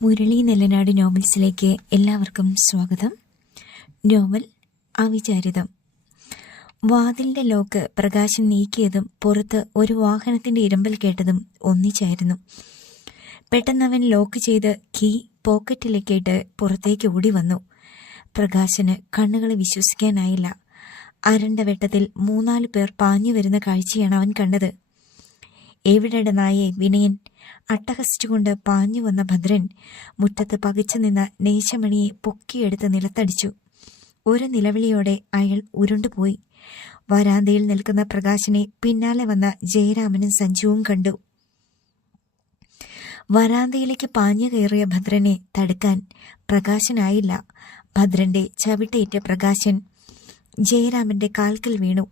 മുരളി നെല്ലനാട് നോവൽസിലേക്ക് എല്ലാവർക്കും സ്വാഗതം. നോവൽ അവിചാരിതം. വാതിലിന്റെ ലോക്ക് പ്രകാശൻ നീക്കിയതും പുറത്ത് ഒരു വാഹനത്തിന്റെ ഇരമ്പൽ കേട്ടതും ഒന്നിച്ചായിരുന്നു. പെട്ടെന്നവൻ ലോക്ക് ചെയ്ത് കീ പോക്കറ്റിലേക്കിട്ട് പുറത്തേക്ക് ഓടി വന്നു. പ്രകാശന് കണ്ണുകളെ വിശ്വസിക്കാനായില്ല. അരണ്ട വെട്ടത്തിൽ 3-4 പേർ പാഞ്ഞു വരുന്ന കാഴ്ചയാണ് അവൻ കണ്ടത്. എവിടെയുടെ നായെ വിനയൻ അട്ടഹസിച്ചുകൊണ്ട് പാഞ്ഞു വന്ന ഭദ്രൻ മുറ്റത്ത് പകച്ചു നിന്ന നേശമണിയെ പൊക്കിയെടുത്ത് നിലത്തടിച്ചു. ഒരു നിലവിളിയോടെ അയാൾ ഉരുണ്ടുപോയി. വരാന്തയിൽ നിൽക്കുന്ന പ്രകാശനെ പിന്നാലെ വന്ന ജയരാമനും സഞ്ജുവും കണ്ടു. വരാന്തയിലേക്ക് പാഞ്ഞു കയറിയ ഭദ്രനെ തടുക്കാൻ പ്രകാശനായില്ല. ഭദ്രന്റെ ചവിട്ടേറ്റ പ്രകാശൻ ജയരാമന്റെ കാൽക്കൽ വീണു.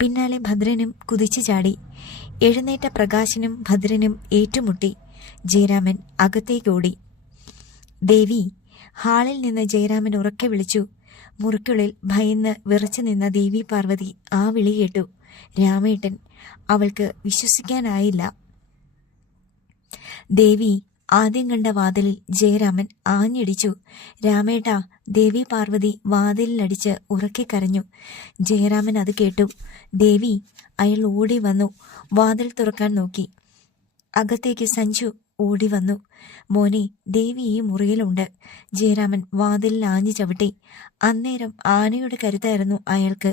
പിന്നാലെ ഭദ്രനും കുതിച്ചു ചാടി. എഴുന്നേറ്റ പ്രകാശനും ഭദ്രനും ഏറ്റുമുട്ടി. ജയരാമൻ അകത്തേക്കോടി. ദേവി! ഹാളിൽ നിന്ന് ജയരാമൻ ഉറക്കെ വിളിച്ചു. മുറിക്കുള്ളിൽ ഭയന്ന് വിറച്ചു നിന്ന ദേവി പാർവതി ആ വിളി കേട്ടു. രാമേട്ടൻ! അവൾക്ക് വിശ്വസിക്കാനായില്ല. ദേവി! ആദ്യം കണ്ട വാതിലിൽ ജയരാമൻ ആഞ്ഞിടിച്ചു. രാമേട്ടാ! ദേവി പാർവതി വാതിലിലടിച്ച് ഉറക്കെ കരഞ്ഞു. ജയരാമൻ അത് കേട്ടു. ദേവി! അയാൾ ഓടി വന്നു. വാതിൽ തുറക്കാൻ നോക്കി. അകത്തേക്ക് സഞ്ജു ഓടി വന്നു. മോനെ, ദേവി ഈ മുറിയിലുണ്ട്. ജയരാമൻ വാതിലിൽ ആഞ്ഞു ചവിട്ടി. അന്നേരം ആനയുടെ കരുത്തായിരുന്നു അയാൾക്ക്.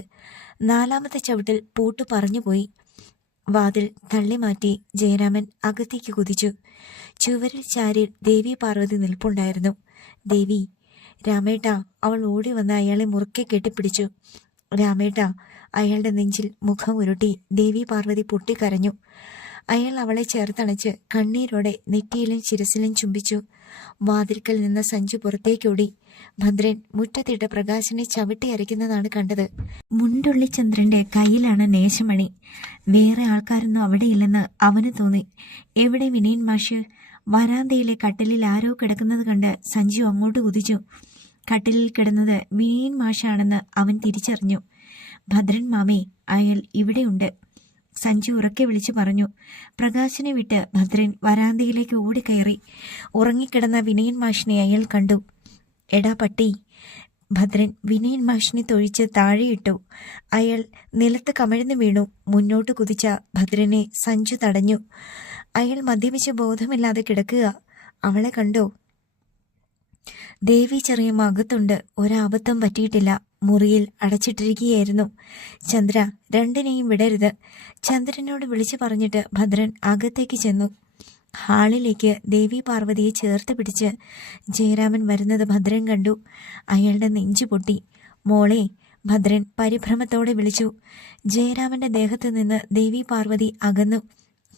4ാമത്തെ ചവിട്ടിൽ പൂട്ട് പറഞ്ഞുപോയി. വാതിൽ തള്ളി മാറ്റി ജയരാമൻ അകത്തേക്ക് കുതിച്ചു. ചുവരിൽ ചാരിൽ ദേവി പാർവതി നിൽപ്പുണ്ടായിരുന്നു. ദേവി! രാമേട്ടാ! അവൾ ഓടി വന്ന് അയാളെ മുറുക്കെ കെട്ടിപ്പിടിച്ചു. രാമേട്ടാ! അയാളുടെ നെഞ്ചിൽ മുഖം ഉരുട്ടി ദേവി പാർവതി പൊട്ടിക്കരഞ്ഞു. അയാൾ അവളെ ചേർത്തണച്ച് കണ്ണീരോടെ നെറ്റിയിലും ശിരസിലും ചുംബിച്ചു. വാതിൽക്കൽ നിന്ന് സഞ്ജു പുറത്തേക്കോടി. ഭദ്രൻ മുറ്റത്തിട്ട് പ്രകാശനെ ചവിട്ടി അരയ്ക്കുന്നതാണ് കണ്ടത്. മുണ്ടുള്ളിച്ചന്ദ്രന്റെ കയ്യിലാണ് നേശമണി. വേറെ ആൾക്കാരൊന്നും അവിടെയില്ലെന്ന് അവന് തോന്നി. എവിടെ വിനയൻ മാഷ്? വരാന്തയിലെ കട്ടിലിൽ ആരോ കിടക്കുന്നത് കണ്ട് സഞ്ജു അങ്ങോട്ട് കുതിച്ചു. കട്ടിലിൽ കിടന്നത് വിനയൻ മാഷാണെന്ന് അവൻ തിരിച്ചറിഞ്ഞു. ഭദ്രൻ മാമേ, അയാൾ ഇവിടെയുണ്ട്, സഞ്ജു ഉറക്കെ വിളിച്ചു പറഞ്ഞു. പ്രകാശനെ വിട്ട് ഭദ്രൻ വരാന്തയിലേക്ക് ഓടിക്കയറി. ഉറങ്ങിക്കിടന്ന വിനയൻ മാഷിനെ അയാൾ കണ്ടു. എടാ പട്ടി! ഭദ്രൻ വിനയൻ മാഷിനെ തൊഴിച്ച് താഴെയിട്ടു. അയാൾ നിലത്ത് കമിഴ്ന്നു വീണു. മുന്നോട്ട് കുതിച്ച ഭദ്രനെ സഞ്ജു തടഞ്ഞു. അയാൾ മദ്യപിച്ച് ബോധമില്ലാതെ കിടക്കുക. അവളെ കണ്ടോ? ദേവി ചെറിയമ്മ അകത്തുണ്ട്. ഒരബദ്ധം പറ്റിയിട്ടില്ല. മുറിയിൽ അടച്ചിട്ടിരിക്കുകയായിരുന്നു. ചന്ദ്ര, രണ്ടിനെയും വിടരുത്. ചന്ദ്രനോട് വിളിച്ചു പറഞ്ഞിട്ട് ഭദ്രൻ അകത്തേക്ക് ചെന്നു. ഹാളിലേക്ക് ദേവി പാർവതിയെ ചേർത്ത് പിടിച്ച് ജയരാമൻ വരുന്നത് ഭദ്രൻ കണ്ടു. അയാളുടെ നെഞ്ചു പൊട്ടി. മോളെ! ഭദ്രൻ പരിഭ്രമത്തോടെ വിളിച്ചു. ജയരാമന്റെ ദേഹത്ത് നിന്ന് ദേവി പാർവതി അകന്നു.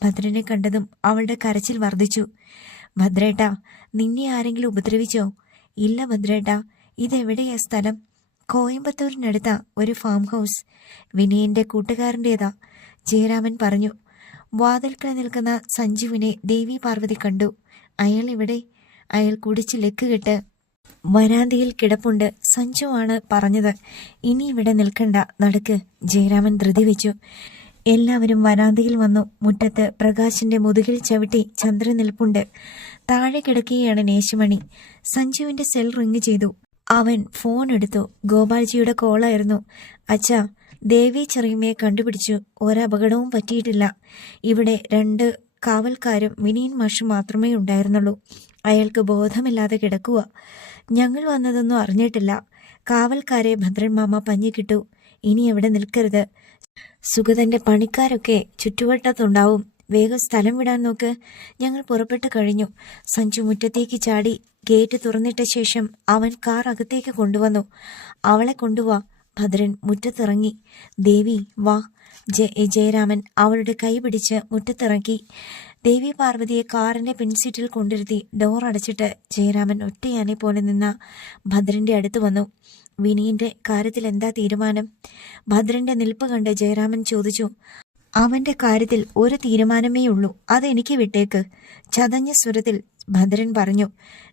ഭദ്രനെ കണ്ടതും അവളുടെ കരച്ചിൽ വർദ്ധിച്ചു. ഭദ്രേട്ടാ, നിന്നെ ആരെങ്കിലും ഉപദ്രവിച്ചോ? ഇല്ല ഭദ്രേട്ടാ. ഇതെവിടെയാ സ്ഥലം? കോയമ്പത്തൂരിനടുത്ത ഒരു ഫാം ഹൗസ്. വിനയന്റെ കൂട്ടുകാരൻ്റെതാ, ജയരാമൻ പറഞ്ഞു. വാതിൽക്കൽ നിൽക്കുന്ന സഞ്ജുവിനെ ദേവി പാർവതി കണ്ടു. അയാൾ ഇവിടെ? അയാൾ കുടിച്ച് ലെക്കുകെട്ട് വരാന്തയിൽ കിടപ്പുണ്ട്. സഞ്ജു ആണ് പറഞ്ഞത്. ഇനി ഇവിടെ നിൽക്കണ്ട, നടക്ക്. ജയരാമൻ ധൃതി വെച്ചു. എല്ലാവരും വരാന്തയിൽ വന്നു. മുറ്റത്ത് പ്രകാശിന്റെ മുതുകിൽ ചവിട്ടി ചന്ദ്രൻ നിൽപ്പുണ്ട്. താഴെ കിടക്കുകയാണ് നേശമണി. സഞ്ജുവിന്റെ സെൽ റിങ് ചെയ്തു. അവൻ ഫോൺ എടുത്തു. ഗോപാൽജിയുടെ കോളായിരുന്നു. അച്ഛാ, ദേവി ചെറിയമ്മയെ കണ്ടുപിടിച്ചു. ഒരപകടവും പറ്റിയിട്ടില്ല. ഇവിടെ 2 കാവൽക്കാരും വിനയൻ മാഷും മാത്രമേ ഉണ്ടായിരുന്നുള്ളൂ. അയാൾക്ക് ബോധമില്ലാതെ കിടക്കുക. ഞങ്ങൾ വന്നതൊന്നും അറിഞ്ഞിട്ടില്ല. കാവൽക്കാരെ ഭദ്രൻ മാമ പഞ്ഞിക്കിട്ടു. ഇനി എവിടെ നിൽക്കരുത്. സുഗതന്റെ പണിക്കാരൊക്കെ ചുറ്റുവട്ടത്തുണ്ടാവും. വേഗം സ്ഥലം വിടാൻ നോക്ക്. ഞങ്ങൾ പുറപ്പെട്ടു കഴിഞ്ഞു. സഞ്ജു മുറ്റത്തേക്ക് ചാടി. ഗേറ്റ് തുറന്നിട്ട ശേഷം അവൻ കാർ അകത്തേക്ക് കൊണ്ടുവന്നു. അവളെ കൊണ്ടുവാ. ഭദ്രൻ മുറ്റത്തിറങ്ങി. ദേവി വാ. ജയരാമൻ അവളുടെ കൈ പിടിച്ച് മുറ്റത്തിറക്കി. ദേവി പാർവതിയെ കാറിന്റെ പിൻസീറ്റിൽ കൊണ്ടിരുത്തി ഡോർ അടച്ചിട്ട് ജയരാമൻ ഒറ്റയാനെ പോലെ നിന്ന ഭദ്രന്റെ അടുത്ത് വന്നു. വിനയന്റെ കാര്യത്തിൽ എന്താ തീരുമാനം? ഭദ്രന്റെ നിൽപ്പ് കണ്ട് ജയരാമൻ ചോദിച്ചു. അവന്റെ കാര്യത്തിൽ ഒരു തീരുമാനമേ ഉള്ളൂ. അതെനിക്ക് വിട്ടേക്ക്, ചതഞ്ഞ സ്വരത്തിൽ ഭദ്രൻ പറഞ്ഞു.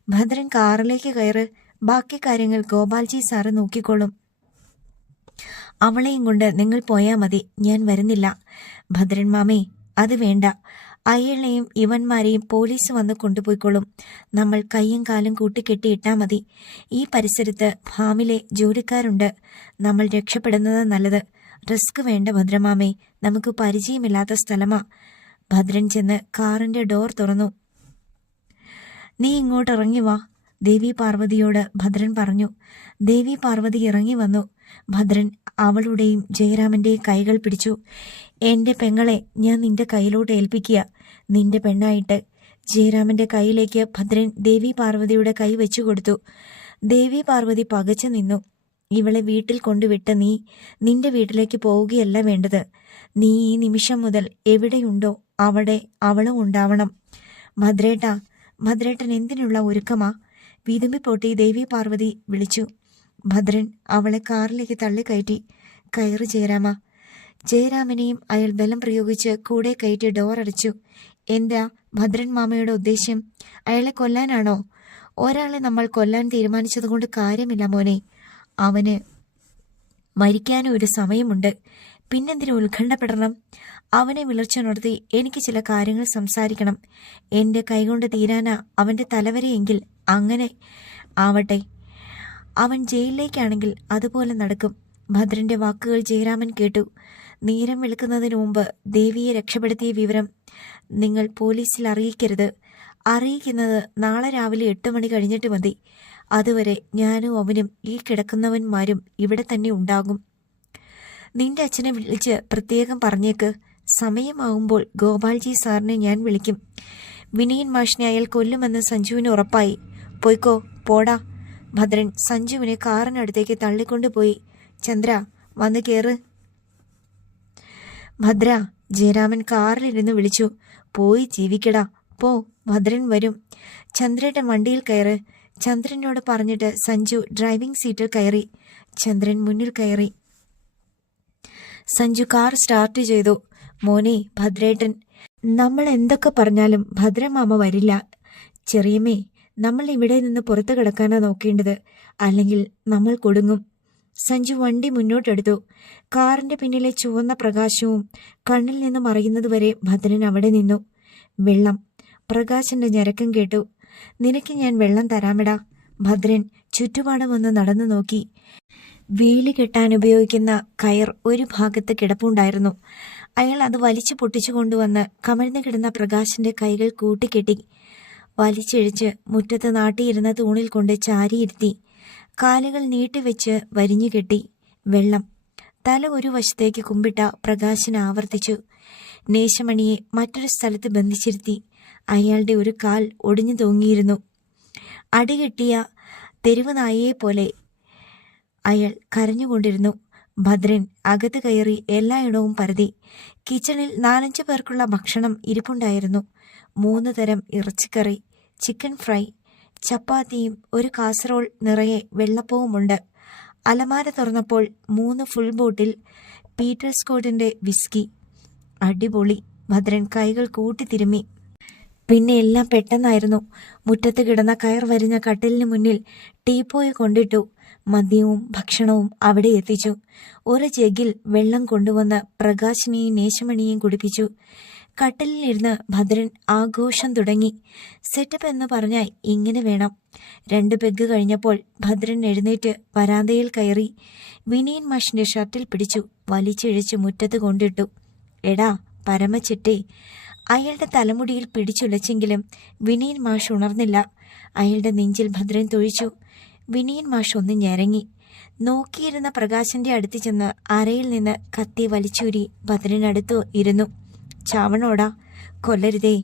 ഭദ്രൻ കാറിലേക്ക് കയറ്. ബാക്കി കാര്യങ്ങൾ ഗോപാൽജി സാറ് നോക്കിക്കോളും. അവളെയും കൊണ്ട് നിങ്ങൾ പോയാ മതി. ഞാൻ വരുന്നില്ല. ഭദ്രൻ മാമേ, അത് വേണ്ട. അയാളെയും ഇവന്മാരെയും പോലീസ് വന്ന് കൊണ്ടുപോയിക്കൊള്ളും. നമ്മൾ കൈയും കാലും കൂട്ടിക്കെട്ടിയിട്ടാ മതി. ഈ പരിസരത്ത് ഫാമിലെ ജോലിക്കാരുണ്ട്. നമ്മൾ രക്ഷപ്പെടുന്നത് നല്ലത്. റിസ്ക് വേണ്ട ഭദ്രമാമേ, നമുക്ക് പരിചയമില്ലാത്ത സ്ഥലമാ. ഭദ്രൻ ചെന്ന് കാറിന്റെ ഡോർ തുറന്നു. നീ ഇങ്ങോട്ട് ഇറങ്ങി വാ, ദേവി പാർവതിയോട് ഭദ്രൻ പറഞ്ഞു. ദേവി പാർവതി ഇറങ്ങി വന്നു. ഭദ്രൻ അവളുടെയും ജയരാമന്റെയും കൈകൾ പിടിച്ചു. എന്റെ പെങ്ങളെ ഞാൻ നിന്റെ കയ്യിലോട്ട് ഏൽപ്പിക്കുക, നിന്റെ പെണ്ണായിട്ട്. ജയരാമന്റെ കയ്യിലേക്ക് ഭദ്രൻ ദേവി പാർവതിയുടെ കൈ വെച്ചു കൊടുത്തു. ദേവി പാർവതി പകച്ചു നിന്നു. ഇവളെ വീട്ടിൽ കൊണ്ടുവിട്ട് നീ നിന്റെ വീട്ടിലേക്ക് പോവുകയല്ല വേണ്ടത്. നീ ഈ നിമിഷം മുതൽ എവിടെയുണ്ടോ അവിടെ അവളും ഉണ്ടാവണം. ഭദ്രേട്ടൻ എന്തിനുള്ള ഒരുക്കമാ? വിതുമ്പിപ്പൊട്ടി ദേവി പാർവതി വിളിച്ചു. ഭദ്രൻ അവളെ കാറിലേക്ക് തള്ളിക്കയറ്റി. കയറ് ജയരാമ. ജയരാമനെയും അയാൾ ബലം പ്രയോഗിച്ച് കൂടെ കയറ്റി ഡോർ അടച്ചു. എന്താ ഭദ്രൻ മാമയുടെ ഉദ്ദേശ്യം? അയാളെ കൊല്ലാനാണോ? ഒരാളെ നമ്മൾ കൊല്ലാൻ തീരുമാനിച്ചതുകൊണ്ട് കാര്യമില്ല മോനെ. അവന് മരിക്കാനും ഒരു സമയമുണ്ട്. പിന്നെന്തിനു ഉത്കണ്ഠപ്പെടണം? അവനെ വിളിച്ചുണർത്തി എനിക്ക് ചില കാര്യങ്ങൾ സംസാരിക്കണം. എന്റെ കൈകൊണ്ട് തീരാനാ അവന്റെ തലവരെയെങ്കിൽ അങ്ങനെ ആവട്ടെ. അവൻ ജയിലിലേക്കാണെങ്കിൽ അതുപോലെ നടക്കും. ഭദ്രന്റെ വാക്കുകൾ ജയരാമൻ കേട്ടു. നേരം വെളുക്കുന്നതിന് മുമ്പ് ദേവിയെ രക്ഷപ്പെടുത്തിയ വിവരം നിങ്ങൾ പോലീസിൽ അറിയിക്കരുത്. അറിയിക്കുന്നത് നാളെ രാവിലെ 8 മണി കഴിഞ്ഞിട്ട് മതി. അതുവരെ ഞാനും അവനും ഈ കിടക്കുന്നവന്മാരും ഇവിടെ തന്നെ ഉണ്ടാകും. നിന്റെ അച്ഛനെ വിളിച്ച് പ്രത്യേകം പറഞ്ഞേക്ക്. സമയമാവുമ്പോൾ ഗോപാൽജി സാറിനെ ഞാൻ വിളിക്കും. വിനയൻ മാഷിനെ അയാൾ കൊല്ലുമെന്ന് സഞ്ജുവിന് ഉറപ്പായി. പോയിക്കോ, പോടാ. ഭദ്രൻ സഞ്ജുവിനെ കാറിനടുത്തേക്ക് തള്ളിക്കൊണ്ടുപോയി. ചന്ദ്ര, വന്ന് കേറ്. ഭദ്ര, ജയരാമൻ കാറിലിരുന്ന് വിളിച്ചു. പോയി ജീവിക്കടാ, പോ, ഭദ്രൻ വരും. ചന്ദ്രേട്ടൻ വണ്ടിയിൽ കയറ്. ചന്ദ്രനോട് പറഞ്ഞിട്ട് സഞ്ജു ഡ്രൈവിംഗ് സീറ്റിൽ കയറി. ചന്ദ്രൻ മുന്നിൽ കയറി. സഞ്ജു കാർ സ്റ്റാർട്ട് ചെയ്തു. മോനെ ഭദ്രേട്ടൻ, നമ്മൾ എന്തൊക്കെ പറഞ്ഞാലും ഭദ്രമാമ വരില്ല. ചെറിയമ്മേ, നമ്മൾ ഇവിടെ നിന്ന് പുറത്തു കിടക്കാനാ നോക്കേണ്ടത്, അല്ലെങ്കിൽ നമ്മൾ കൊടുങ്ങും. സഞ്ജു വണ്ടി മുന്നോട്ടെടുത്തു. കാറിന്റെ പിന്നിലെ ചുവന്ന പ്രകാശവും കണ്ണിൽ നിന്ന് മറയുന്നതുവരെ ഭദ്രൻ അവിടെ നിന്നു. വെള്ളം. പ്രകാശന്റെ ഞരക്കം കേട്ടു. നിനക്ക് ഞാൻ വെള്ളം തരാമെടാ. ഭദ്രൻ ചുറ്റുപാടുമൊന്ന് നടന്നു നോക്കി. വേലി കെട്ടാൻ ഉപയോഗിക്കുന്ന കയർ ഒരു ഭാഗത്ത് കിടപ്പുണ്ടായിരുന്നു. അയാൾ അത് വലിച്ചു പൊട്ടിച്ചു കൊണ്ടുവന്ന് കമിഴ്ന്നു കിടന്ന പ്രകാശന്റെ കൈകൾ കൂട്ടിക്കെട്ടി. വലിച്ചിഴിച്ച് മുറ്റത്ത് നാട്ടിയിരുന്ന തൂണിൽ കൊണ്ട് ചാരിയിരുത്തി. കാലുകൾ നീട്ടിവെച്ച് വരിഞ്ഞു കെട്ടി. വെള്ളം. തല ഒരു വശത്തേക്ക് കുമ്പിട്ട പ്രകാശൻ ആവർത്തിച്ചു. നേശമണിയെ മറ്റൊരു സ്ഥലത്ത് ബന്ധിച്ചിരുത്തി. അയാളുടെ ഒരു കാൽ ഒടിഞ്ഞു തൂങ്ങിയിരുന്നു. അടികെട്ടിയ തെരുവ് നായയെപ്പോലെ അയാൾ കരഞ്ഞുകൊണ്ടിരുന്നു. ഭദ്രൻ അകത്ത് കയറി എല്ലായിടവും പരതി. കിച്ചണിൽ 4-5 പേർക്കുള്ള ഭക്ഷണം ഇരിപ്പുണ്ടായിരുന്നു. 3 തരം ഇറച്ചിക്കറി, ചിക്കൻ ഫ്രൈ, ചപ്പാത്തിയും ഒരു കാസറോൾ നിറയെ വെള്ളപ്പവുമുണ്ട്. അലമാര തുറന്നപ്പോൾ 3 ഫുൾ ബോട്ടിൽ പീറ്റർ സ്കോട്ടിന്റെ വിസ്കി. അടിപൊളി. ഭദ്രൻ കൈകൾ കൂട്ടിത്തിരുമ്മി. പിന്നെ എല്ലാം പെട്ടെന്നായിരുന്നു. മുറ്റത്ത് കിടന്ന കയർ വരിഞ്ഞ കട്ടിലിന് മുന്നിൽ ടീപ്പോയി കൊണ്ടിട്ടു. മദ്യവും ഭക്ഷണവും അവിടെ എത്തിച്ചു. ഒരു ജഗ്ഗിൽ വെള്ളം കൊണ്ടുവന്ന് പ്രകാശിനെയും നേശമണിയെയും കുടിപ്പിച്ചു. കട്ടിലിലിരുന്ന് ഭദ്രൻ ആഘോഷം തുടങ്ങി. സെറ്റപ്പ് എന്ന് പറഞ്ഞാൽ ഇങ്ങനെ വേണം. 2 പെഗ് കഴിഞ്ഞപ്പോൾ ഭദ്രൻ എഴുന്നേറ്റ് വരാന്തയിൽ കയറി. വിനയൻ മാഷിന്റെ ഷർട്ടിൽ പിടിച്ചു വലിച്ചിഴച്ച് മുറ്റത്ത് കൊണ്ടിട്ടു. എടാ പരമച്ചിട്ടേ. അയാളുടെ തലമുടിയിൽ പിടിച്ചുലച്ചെങ്കിലും വിനയൻ മാഷ് ഉണർന്നില്ല. അയാളുടെ നെഞ്ചിൽ ഭദ്രൻ തൊഴിച്ചു. വിനയൻ മാഷ് ഒന്ന് ഞരങ്ങി. നോക്കിയിരുന്ന പ്രകാശന്റെ അടുത്ത് ചെന്ന് അരയിൽ നിന്ന് കത്തി വലിച്ചൂരി ഭദ്രനടുത്തു ഇരുന്നു. ചാവണോടാ, കൊല്ലരുതേ.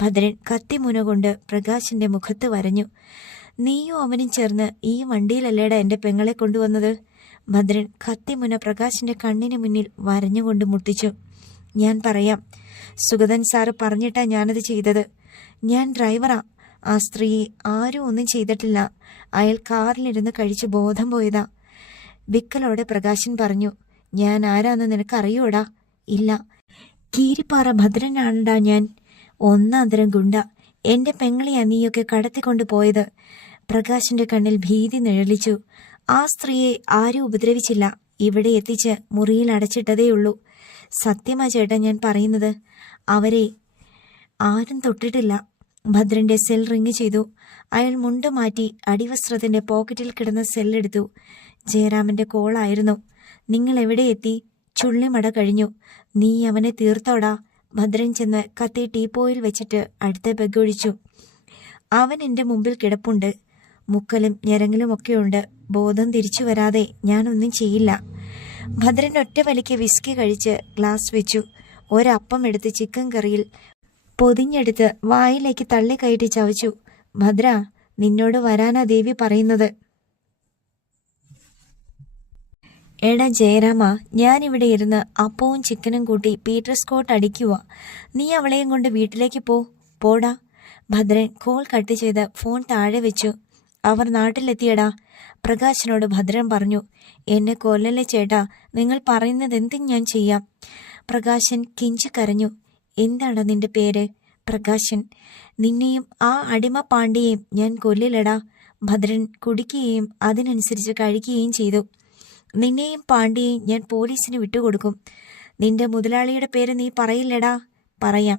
ഭദ്രൻ കത്തിമുന കൊണ്ട് പ്രകാശന്റെ മുഖത്ത് വരഞ്ഞു. നീയും അവനും ചേർന്ന് ഈ വണ്ടിയിലല്ലേടാ എന്റെ പെങ്ങളെ കൊണ്ടുവന്നത്? ഭദ്രൻ കത്തിമുന പ്രകാശന്റെ കണ്ണിന് മുന്നിൽ വരഞ്ഞുകൊണ്ട് മുട്ടിച്ചു. ഞാൻ പറയാം. സുഗതൻ സാറ് പറഞ്ഞിട്ടാ ഞാനത് ചെയ്തത്. ഞാൻ ഡ്രൈവറാ. ആ സ്ത്രീയെ ആരും ഒന്നും ചെയ്തിട്ടില്ല. അയാൾ കാറിലിരുന്ന് കഴിച്ച് ബോധം പോയതാ. വിക്കലോടെ പ്രകാശൻ പറഞ്ഞു. ഞാൻ ആരാന്ന് നിനക്കറിയോടാ? ഇല്ല. കീരിപ്പാറ ഭദ്രനാണടാ ഞാൻ. 1 തരം ഗുണ്ട. എന്റെ പെങ്ങളെയാ നീയൊക്കെ കടത്തിക്കൊണ്ടു പോയത്. പ്രകാശന്റെ കണ്ണിൽ ഭീതി നിഴലിച്ചു. ആ സ്ത്രീയെ ആരും ഉപദ്രവിച്ചില്ല. ഇവിടെ എത്തിച്ച് മുറിയിൽ അടച്ചിട്ടതേയുള്ളൂ. സത്യമാ ചേട്ടാ ഞാൻ പറയുന്നത്. ആരും തൊട്ടിട്ടില്ല. ഭദ്രന്റെ സെൽ റിങ് ചെയ്തു. അയാൾ മുണ്ട് മാറ്റി അടിവസ്ത്രത്തിന്റെ പോക്കറ്റിൽ കിടന്ന സെല്ലെടുത്തു. ജയറാമിന്റെ കോളായിരുന്നു. നിങ്ങൾ എവിടെ എത്തി? ചുള്ളിമട കഴിഞ്ഞു. നീ അവനെ തീർത്തോടാ. ഭദ്രൻ ചെന്ന് കത്തി ടീപ്പോയിൽ വെച്ചിട്ട് അടുത്ത പെഗൊഴിച്ചു. അവൻ എൻ്റെ മുമ്പിൽ കിടപ്പുണ്ട്. മുക്കലും ഞരങ്ങലുമൊക്കെയുണ്ട്. ബോധം തിരിച്ചു വരാതെ ഞാനൊന്നും ചെയ്യില്ല. ഭദ്രൻ ഒറ്റ വലിക്ക് വിസ്കി കഴിച്ച് ഗ്ലാസ് വെച്ചു. ഒരപ്പം എടുത്ത് ചിക്കൻ കറിയിൽ പൊതിഞ്ഞെടുത്ത് വായിലേക്ക് തള്ളിക്കയറ്റി ചവച്ചു. ഭദ്ര, നിന്നോട് വരാനാ ദേവി പറയുന്നത്. എടാ ജയരാമ, ഞാനിവിടെ ഇരുന്ന് അപ്പവും ചിക്കനും കൂട്ടി പീറ്റർ സ്കോട്ട് അടിക്കുക. നീ അവളെയും കൊണ്ട് വീട്ടിലേക്ക് പോടാ. ഭദ്രൻ കോൾ കട്ട് ചെയ്ത് ഫോൺ താഴെ വെച്ചു. അവർ നാട്ടിലെത്തിയടാ. പ്രകാശനോട് ഭദ്രൻ പറഞ്ഞു. എന്നെ കൊല്ലല്ലേ ചേട്ടാ, നിങ്ങൾ പറയുന്നത് എന്തും ഞാൻ ചെയ്യാം. പ്രകാശൻ കിഞ്ചി കരഞ്ഞു. എന്താടാ നിന്റെ പേര്? പ്രകാശൻ. നിന്നെയും ആ അടിമ പാണ്ഡ്യയെയും ഞാൻ കൊല്ലില്ലടാ. ഭദ്രൻ കുടിക്കുകയും അതിനനുസരിച്ച് കഴിക്കുകയും ചെയ്തു. നിന്നെയും പാണ്ഡ്യയെയും ഞാൻ പോലീസിന് വിട്ടുകൊടുക്കും. നിന്റെ മുതലാളിയുടെ പേര് നീ പറയില്ലടാ. പറയാം.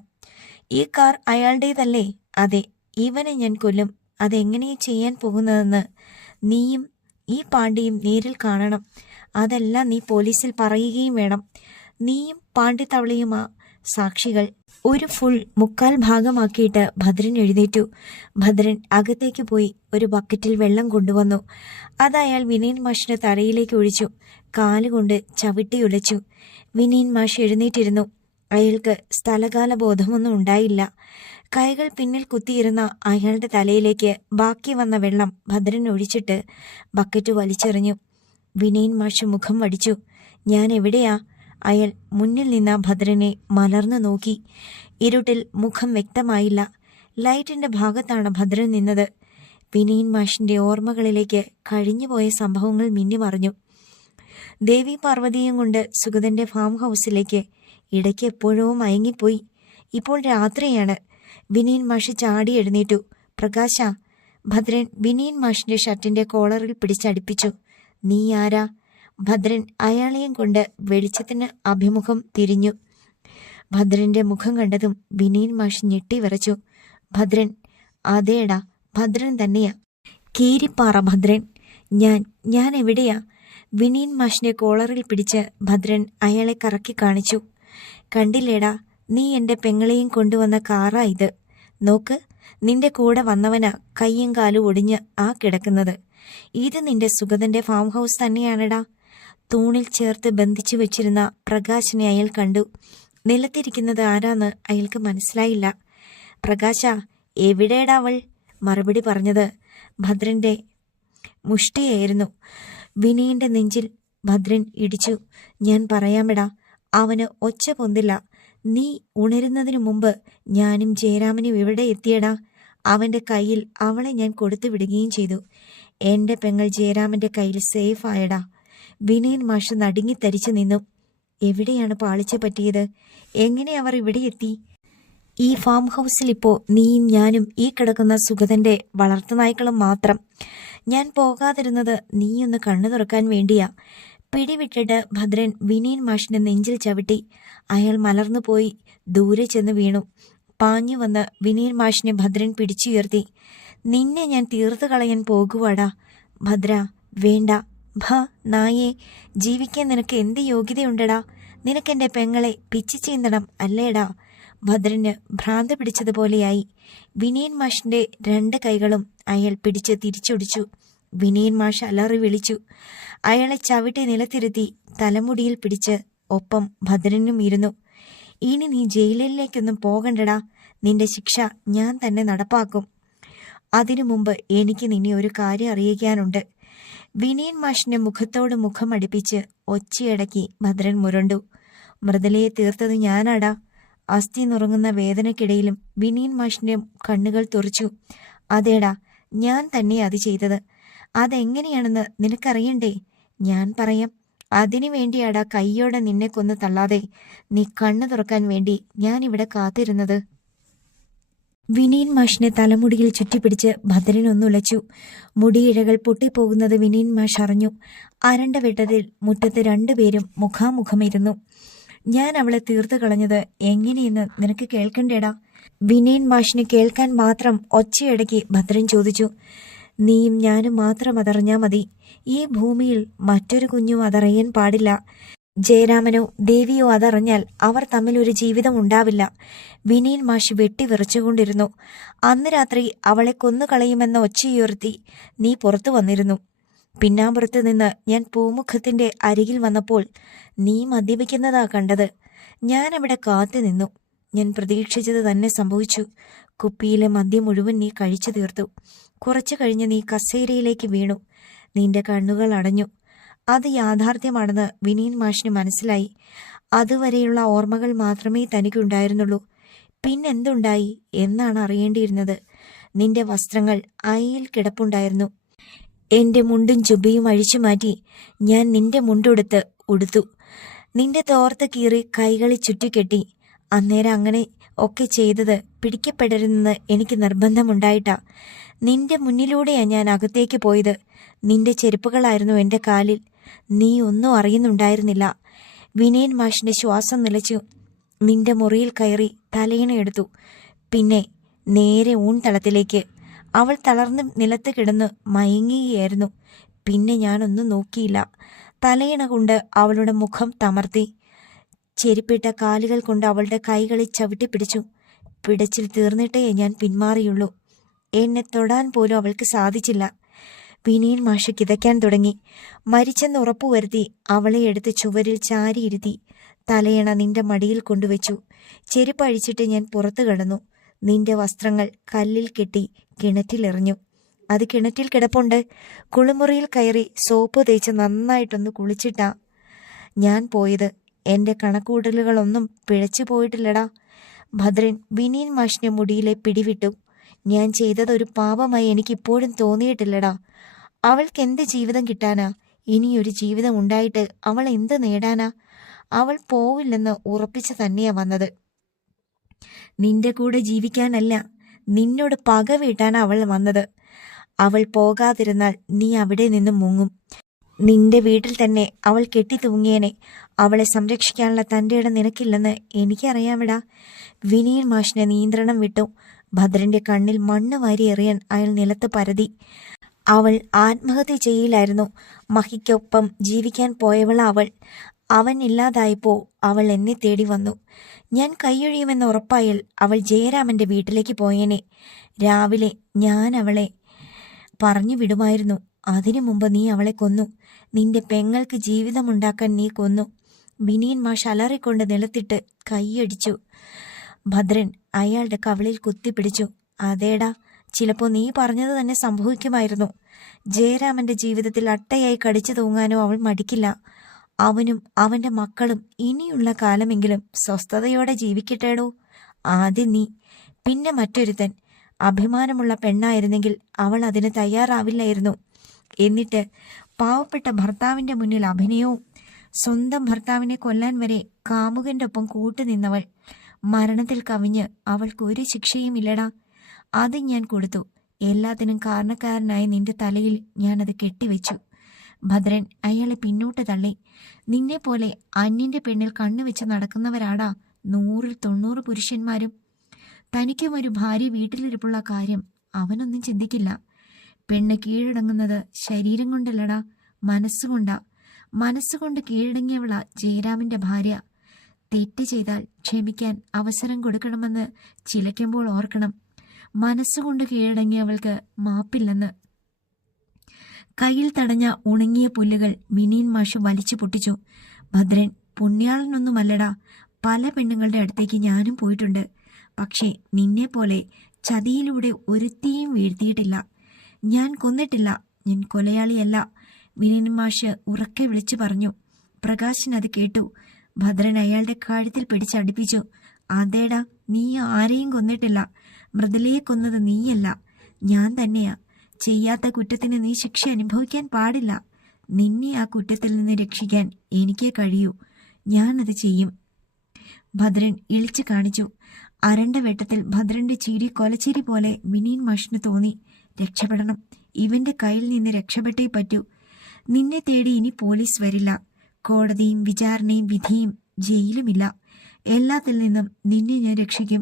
ഈ കാർ അയാളുടേതല്ലേ? അതെ. ഇവനെ ഞാൻ കൊല്ലും. അതെങ്ങനെയാ ചെയ്യാൻ പോകുന്നതെന്ന് നീയും ഈ പാണ്ഡ്യയും നേരിൽ കാണണം. അതെല്ലാം നീ പോലീസിൽ പറയുകയും വേണം. നീയും പാണ്ഡ്യത്തവളയുമാ സാക്ഷികൾ. ഒരു ഫുൾ മുക്കാൽ ഭാഗമാക്കിയിട്ട് ഭദ്രൻ എഴുന്നേറ്റു. ഭദ്രൻ അകത്തേക്ക് പോയി ഒരു ബക്കറ്റിൽ വെള്ളം കൊണ്ടുവന്നു. അത് അയാൾ വിനയൻ മാഷിന്റെ തലയിലേക്ക് ഒഴിച്ചു. കാലുകൊണ്ട് ചവിട്ടി ഉലച്ചു. വിനയൻ മാഷ് എഴുന്നേറ്റിരുന്നു. അയാൾക്ക് സ്ഥലകാല ബോധമൊന്നും ഉണ്ടായില്ല. കൈകൾ പിന്നിൽ കുത്തിയിരുന്ന അയാളുടെ തലയിലേക്ക് ബാക്കി വന്ന വെള്ളം ഭദ്രൻ ഒഴിച്ചിട്ട് ബക്കറ്റ് വലിച്ചെറിഞ്ഞു. വിനയൻ മാഷ് മുഖം വടിച്ചു. ഞാൻ എവിടെയാ? അയാൾ മുന്നിൽ നിന്ന ഭദ്രനെ മലർന്നു നോക്കി. ഇരുട്ടിൽ മുഖം വ്യക്തമായില്ല. ലൈറ്റിന്റെ ഭാഗത്താണ് ഭദ്രൻ നിന്നത്. വിനയൻ മാഷിന്റെ ഓർമ്മകളിലേക്ക് കഴിഞ്ഞുപോയ സംഭവങ്ങൾ മിന്നിമറിഞ്ഞു. ദേവി പാർവതിയും കൊണ്ട് സുഗതന്റെ ഫാം ഹൗസിലേക്ക് ഇടയ്ക്ക് എപ്പോഴോ മയങ്ങിപ്പോയി. ഇപ്പോൾ രാത്രിയാണ്. വിനയൻ മാഷ് ചാടി എഴുന്നേറ്റു. പ്രകാശ. ഭദ്രൻ വിനയൻ മാഷിന്റെ ഷർട്ടിന്റെ കോളറിൽ പിടിച്ചടിപ്പിച്ചു. നീ ആരാ? ഭദ്രൻ അയാളെയും കൊണ്ട് വെളിച്ചത്തിന് അഭിമുഖം തിരിഞ്ഞു. ഭദ്രന്റെ മുഖം കണ്ടതും വിനയൻ മാഷ് ഞെട്ടിവിറച്ചു. ഭദ്രൻ. അതേടാ, ഭദ്രൻ തന്നെയാ. കീരിപ്പാറ ഭദ്രൻ. ഞാൻ എവിടെയാ? വിനയൻ മാഷിന്റെ കോളറിൽ പിടിച്ച് ഭദ്രൻ അയാളെ കറക്കി കാണിച്ചു. കണ്ടില്ലേടാ, നീ എൻ്റെ പെങ്ങളെയും കൊണ്ടുവന്ന കാറാ ഇത്. നോക്ക്, നിന്റെ കൂടെ വന്നവനാ കയ്യും കാലും ഒടിഞ്ഞ് ആ കിടക്കുന്നത്. ഇത് നിന്റെ സുഗതന്റെ ഫാം ഹൗസ് തന്നെയാണെടാ. തൂണിൽ ചേർത്ത് ബന്ധിച്ചു വെച്ചിരുന്ന പ്രകാശനെ അയാൾ കണ്ടു. നിലത്തിരിക്കുന്നത് ആരാന്ന് അയാൾക്ക് മനസ്സിലായില്ല. പ്രകാശ, എവിടെയാടാ അവൾ? മറുപടി പറഞ്ഞത് ഭദ്രന്റെ മുഷ്ടിയായിരുന്നു. വിനയന്റെ നെഞ്ചിൽ ഭദ്രൻ ഇടിച്ചു. ഞാൻ പറയാമെടാ, അവന് ഒച്ച പൊന്തില്ല. നീ ഉണരുന്നതിനു മുമ്പ് ഞാനും ജയരാമനും ഇവിടെ എത്തിയടാ. അവന്റെ കയ്യിൽ അവളെ ഞാൻ കൊടുത്തു വിടുകയും ചെയ്തു. എന്റെ പെങ്ങൾ ജയരാമന്റെ കയ്യിൽ സേഫ് ആയടാ. വിനയൻ മാഷ് നടുങ്ങിത്തരിച്ചു നിന്നു. എവിടെയാണ് പാളിച്ച പറ്റിയത്? എങ്ങനെ അവർ ഇവിടെ എത്തി? ഈ ഫാം ഹൗസിൽ ഇപ്പോ നീയും ഞാനും ഈ കിടക്കുന്ന സുഗതന്റെ വളർത്തുനായ്ക്കളും മാത്രം. ഞാൻ പോകാതിരുന്നത് നീയൊന്ന് കണ്ണു തുറക്കാൻ വേണ്ടിയാ. പിടിവിട്ടിട്ട് ഭദ്രൻ വിനയൻ മാഷിന്റെ നെഞ്ചിൽ ചവിട്ടി. അയാൾ മലർന്നു പോയി ദൂരെ ചെന്ന് വീണു. പാഞ്ഞു വന്ന് വിനയൻ മാഷിനെ ഭദ്രൻ പിടിച്ചുയർത്തി. നിന്നെ ഞാൻ തീർത്തു കളയാൻ പോകുവാടാ. ഭദ്ര, വേണ്ട. നായേ, ജീവിക്കാൻ നിനക്ക് എന്ത് യോഗ്യതയുണ്ടടാ? നിനക്കെന്റെ പെങ്ങളെ പിച്ചി ചീന്തണം അല്ലേടാ? ഭദ്രന് ഭ്രാന്ത് പിടിച്ചതുപോലെയായി. വിനയൻ മാഷിന്റെ 2 കൈകളും അയാൾ പിടിച്ച് തിരിച്ചൊടിച്ചു. വിനയൻ മാഷ് അലറി വിളിച്ചു. അയാളെ ചവിട്ടി നിലത്തിരുത്തി തലമുടിയിൽ പിടിച്ച് ഒപ്പം ഭദ്രനും ഇരുന്നു. ഇനി നീ ജയിലിലേക്കൊന്നും പോകണ്ടടാ. നിന്റെ ശിക്ഷ ഞാൻ തന്നെ നടപ്പാക്കും. അതിനു മുമ്പ് എനിക്ക് നിന്നെ ഒരു കാര്യം അറിയിക്കാനുണ്ട്. വിനയൻ മാഷിന്റെ മുഖത്തോട് മുഖം അടുപ്പിച്ച് ഒച്ചയടക്കി ഭദ്രൻ മുരണ്ടു. മൃദുലയെ തീർത്തത് ഞാനാടാ. അസ്ഥി നുറങ്ങുന്ന വേദനയ്ക്കിടയിലും വിനയൻ മാഷിന്റെ കണ്ണുകൾ തുറച്ചു. അതേടാ, ഞാൻ തന്നെ അത് ചെയ്തത്. അതെങ്ങനെയാണെന്ന് നിനക്കറിയണ്ടേ? ഞാൻ പറയാം. അതിനു വേണ്ടിയാടാ കയ്യോടെ നിന്നെ കൊന്ന് തള്ളാതെ നീ കണ്ണു തുറക്കാൻ വേണ്ടി ഞാൻ ഇവിടെ കാത്തിരുന്നത്. വിനയൻ മാഷിനെ തലമുടിയിൽ ചുറ്റിപ്പിടിച്ച് ഭദ്രൻ ഒന്നുലച്ചു. മുടിയിഴകൾ പൊട്ടിപ്പോകുന്നത് വിനയൻ മാഷ് അറിഞ്ഞു. അരണ്ട വെട്ടത്തിൽ മുറ്റത്ത് 2 പേരും മുഖാമുഖമിരുന്നു. ഞാൻ അവളെ തീർത്തു കളഞ്ഞത് എങ്ങനെയെന്ന് നിനക്ക് കേൾക്കണ്ടേടാ. വിനയൻ മാഷിന് കേൾക്കാൻ മാത്രം ഒച്ചയടക്കി ഭദ്രൻ ചോദിച്ചു. നീയും ഞാനും മാത്രം അതറിഞ്ഞാ മതി. ഈ ഭൂമിയിൽ മറ്റൊരു കുഞ്ഞും അതറിയാൻ പാടില്ല. ജയരാമനോ ദേവിയോ അതറിഞ്ഞാൽ അവർ തമ്മിൽ ഒരു ജീവിതം ഉണ്ടാവില്ല. വിനയൻ മാഷ് വെട്ടിവിറച്ചുകൊണ്ടിരുന്നു. അന്ന് രാത്രി അവളെ കൊന്നുകളയുമെന്ന ഒച്ചയുയർത്തി നീ പുറത്തു വന്നിരുന്നു. പിന്നാമ്പുറത്ത് നിന്ന് ഞാൻ പൂമുഖത്തിന്റെ അരികിൽ വന്നപ്പോൾ നീ മദ്യപിക്കുന്നതാ കണ്ടത്. ഞാനവിടെ കാത്തു നിന്നു. ഞാൻ പ്രതീക്ഷിച്ചത് തന്നെ സംഭവിച്ചു. കുപ്പിയിലെ മദ്യം മുഴുവൻ നീ കഴിച്ചു തീർത്തു. കുറച്ചു കഴിഞ്ഞ് നീ കസേരയിലേക്ക് വീണു. നിന്റെ കണ്ണുകൾ അടഞ്ഞു. അത് യാഥാർത്ഥ്യമാണെന്ന് വിനയൻ മാഷിന് മനസ്സിലായി. അതുവരെയുള്ള ഓർമ്മകൾ മാത്രമേ തനിക്കുണ്ടായിരുന്നുള്ളൂ. പിന്നെന്തുണ്ടായി എന്നാണ് അറിയേണ്ടിയിരുന്നത്. നിന്റെ വസ്ത്രങ്ങൾ അയയിൽ കിടപ്പുണ്ടായിരുന്നു. എന്റെ മുണ്ടും ചുബയും അഴിച്ചു മാറ്റി ഞാൻ നിന്റെ മുണ്ടുടുത്ത് ഉടുത്തു. നിന്റെ തോർത്ത് കീറി കൈകളിൽ ചുറ്റിക്കെട്ടി. അന്നേരം അങ്ങനെ ഒക്കെ ചെയ്തത് പിടിക്കപ്പെടരുതെന്ന് എനിക്ക് നിർബന്ധമുണ്ടായിട്ടാ. നിന്റെ മുന്നിലൂടെയാ ഞാൻ അകത്തേക്ക് പോയത്. നിന്റെ ചെരുപ്പുകളായിരുന്നു എന്റെ കാലിൽ. നീ ഒന്നും അറിയുന്നുണ്ടായിരുന്നില്ല. വിനയൻ മാഷിന്റെ ശ്വാസം നിലച്ചു. നിന്റെ മുറിയിൽ കയറി തലയിണ എടുത്തു. പിന്നെ നേരെ ഊൺതളത്തിലേക്ക്. അവൾ തളർന്ന് നിലത്ത് കിടന്ന് മയങ്ങുകയായിരുന്നു. പിന്നെ ഞാനൊന്നും നോക്കിയില്ല. തലയിണ കൊണ്ട് അവളുടെ മുഖം തമർത്തി. ചെരുപ്പിട്ട കാലുകൾ കൊണ്ട് അവളുടെ കൈകളിൽ ചവിട്ടിപ്പിടിച്ചു. പിടച്ചിൽ തീർന്നിട്ടേ ഞാൻ പിന്മാറിയുള്ളൂ. എന്നെ തൊടാൻ പോലും അവൾക്ക് സാധിച്ചില്ല. വിനയൻ മാഷ് കിതയ്ക്കാൻ തുടങ്ങി. മരിച്ചെന്ന് ഉറപ്പുവരുത്തി അവളെ എടുത്ത് ചുവരിൽ ചാരിയിരുത്തി. തലയണ നിന്റെ മടിയിൽ കൊണ്ടുവച്ചു. ചെരുപ്പഴിച്ചിട്ട് ഞാൻ പുറത്തു കടന്നു. നിന്റെ വസ്ത്രങ്ങൾ കല്ലിൽ കെട്ടി കിണറ്റിലെറിഞ്ഞു. അത് കിണറ്റിൽ കിടപ്പുണ്ട്. കുളിമുറിയിൽ കയറി സോപ്പ് തേച്ച് നന്നായിട്ടൊന്ന് കുളിച്ചിട്ടാ ഞാൻ പോയത്. എന്റെ കണക്കൂട്ടലുകളൊന്നും പിഴച്ചു പോയിട്ടില്ലടാ. ഭദ്രൻ വിനയൻ മാഷിന്റെ മുടിയിലെ പിടിവിട്ടു. ഞാൻ ചെയ്തതൊരു പാപമായി എനിക്കിപ്പോഴും തോന്നിയിട്ടില്ലടാ. അവൾക്ക് എന്ത് ജീവിതം കിട്ടാനാ? ഇനിയൊരു ജീവിതം ഉണ്ടായിട്ട് അവൾ എന്ത് നേടാനാ? അവൾ പോവില്ലെന്ന് ഉറപ്പിച്ച് തന്നെയാ വന്നത്. നിന്റെ കൂടെ ജീവിക്കാനല്ല, നിന്നോട് പക വീട്ടാണ് അവൾ വന്നത്. അവൾ പോകാതിരുന്നാൽ നീ അവിടെ നിന്ന് മുങ്ങും. നിന്റെ വീട്ടിൽ തന്നെ അവൾ കെട്ടി തൂങ്ങിയേനെ. അവളെ സംരക്ഷിക്കാനുള്ള തൻ്റെ ഇടം നിനക്കില്ലെന്ന് എനിക്കറിയാമിടാ. വിനയൻ മാഷിനെ നിയന്ത്രണം വിട്ടു. ഭദ്രന്റെ കണ്ണിൽ മണ്ണ് വാരി എറിയാൻ അയാൾ നിലത്ത് പരതി. അവൾ ആത്മഹത്യ ചെയ്യില്ലായിരുന്നു. മഹിക്കൊപ്പം ജീവിക്കാൻ പോയവള അവൾ. അവൻ ഇല്ലാതായപ്പോ അവൾ എന്നെ തേടി വന്നു. ഞാൻ കൈയൊഴിയുമെന്ന് ഉറപ്പായാൽ അവൾ ജയരാമന്റെ വീട്ടിലേക്ക് പോയേനെ. രാവിലെ ഞാൻ അവളെ പറഞ്ഞു വിടുമായിരുന്നു. അതിനു മുമ്പ് നീ അവളെ കൊന്നു. നിന്റെ പെങ്ങൾക്ക് ജീവിതമുണ്ടാക്കാൻ നീ കൊന്നു. വിനയൻ മാഷ് അലറിക്കൊണ്ട് നിലത്തിട്ട് കൈയടിച്ചു. ഭദ്രൻ അയാളുടെ കവിളിൽ കുത്തിപ്പിടിച്ചു. അതേടാ, ചിലപ്പോൾ നീ പറഞ്ഞത് തന്നെ സംഭവിക്കുമായിരുന്നു. ജയരാമന്റെ ജീവിതത്തിൽ അട്ടയായി കടിച്ചു തൂങ്ങാനോ അവൾ മടിക്കില്ല. അവനും അവന്റെ മക്കളും ഇനിയുള്ള കാലമെങ്കിലും സ്വസ്ഥതയോടെ ജീവിക്കട്ടേടോ. ആദ്യം നീ, പിന്നെ മറ്റൊരുത്തൻ. അഭിമാനമുള്ള പെണ്ണായിരുന്നെങ്കിൽ അവൾ അതിന് തയ്യാറാവില്ലായിരുന്നു. എന്നിട്ട് പാവപ്പെട്ട ഭർത്താവിന്റെ മുന്നിൽ അഭിനയവും. സ്വന്തം ഭർത്താവിനെ കൊല്ലാൻ വരെ കാമുകന്റെ ഒപ്പം കൂട്ടുനിന്നവൾ. മരണത്തിൽ കവിഞ്ഞ് അവൾക്ക് ഒരു ശിക്ഷയും ഇല്ലടാ. അത് ഞാൻ കൊടുത്തു. എല്ലാത്തിനും കാരണക്കാരനായ നിന്റെ തലയിൽ ഞാനത് കെട്ടിവെച്ചു. ഭദ്രൻ അയാളെ പിന്നോട്ട് തള്ളി. നിന്നെപ്പോലെ അന്യന്റെ പെണ്ണിൽ കണ്ണുവെച്ച് നടക്കുന്നവരാടാ 100-90 പുരുഷന്മാരും. തനിക്കും ഒരു ഭാര്യ വീട്ടിലിരിപ്പുള്ള കാര്യം അവനൊന്നും ചിന്തിക്കില്ല. പെണ്ണ് കീഴടങ്ങുന്നത് ശരീരം കൊണ്ടല്ലടാ, മനസ്സുകൊണ്ടാ. മനസ്സുകൊണ്ട് കീഴടങ്ങിയവളാ ജയരാമന്റെ ഭാര്യ. തെറ്റ് ചെയ്താൽ ക്ഷമിക്കാൻ അവസരം കൊടുക്കണമെന്ന് ചിലയ്ക്കുമ്പോൾ ഓർക്കണം. മനസ്സുകൊണ്ട് കീഴടങ്ങിയവൾക്ക് മാപ്പില്ലെന്ന്. കയ്യിൽ തടഞ്ഞ ഉണങ്ങിയ പുല്ലുകൾ വിനയൻ മാഷ് വലിച്ചു പൊട്ടിച്ചു. ഭദ്രൻ, പുണ്യാളനൊന്നുമല്ലടാ. പല പെണ്ണുങ്ങളുടെ അടുത്തേക്ക് ഞാനും പോയിട്ടുണ്ട്. പക്ഷേ നിന്നെപ്പോലെ ചതിയിലൂടെ ഒരുത്തിയും വീഴ്ത്തിയിട്ടില്ല. ഞാൻ കൊന്നിട്ടില്ല. ഞാൻ കൊലയാളിയല്ല. വിനയൻ മാഷ് ഉറക്കെ വിളിച്ചു പറഞ്ഞു. പ്രകാശൻ അത് കേട്ടു. ഭദ്രൻ അയാളുടെ കഴുത്തിൽ പിടിച്ചടിപ്പിച്ചു. അതേടാ, നീ ആരെയും കൊന്നിട്ടില്ല. മൃദുലയെ കൊന്നത് നീയല്ല, ഞാൻ തന്നെയാ. ചെയ്യാത്ത കുറ്റത്തിന് നീ ശിക്ഷ അനുഭവിക്കാൻ പാടില്ല. നിന്നെ ആ കുറ്റത്തിൽ നിന്ന് രക്ഷിക്കാൻ എനിക്കേ കഴിയൂ. ഞാനത് ചെയ്യും. ഭദ്രൻ ഇളിച്ചു കാണിച്ചു. അരണ്ട വെട്ടത്തിൽ ഭദ്രന്റെ ചിരി കൊലച്ചിരി പോലെ വിനയൻ മാഷിന് തോന്നി. രക്ഷപ്പെടണം. ഇവന്റെ കയ്യിൽ നിന്ന് രക്ഷപ്പെട്ടേ പറ്റൂ. നിന്നെ തേടി ഇനി പോലീസ് വരില്ല. കോടതിയും വിചാരണയും വിധിയും ജയിലുമില്ല. എല്ലാത്തിൽ നിന്നും നിന്നെ ഞാൻ രക്ഷിക്കും.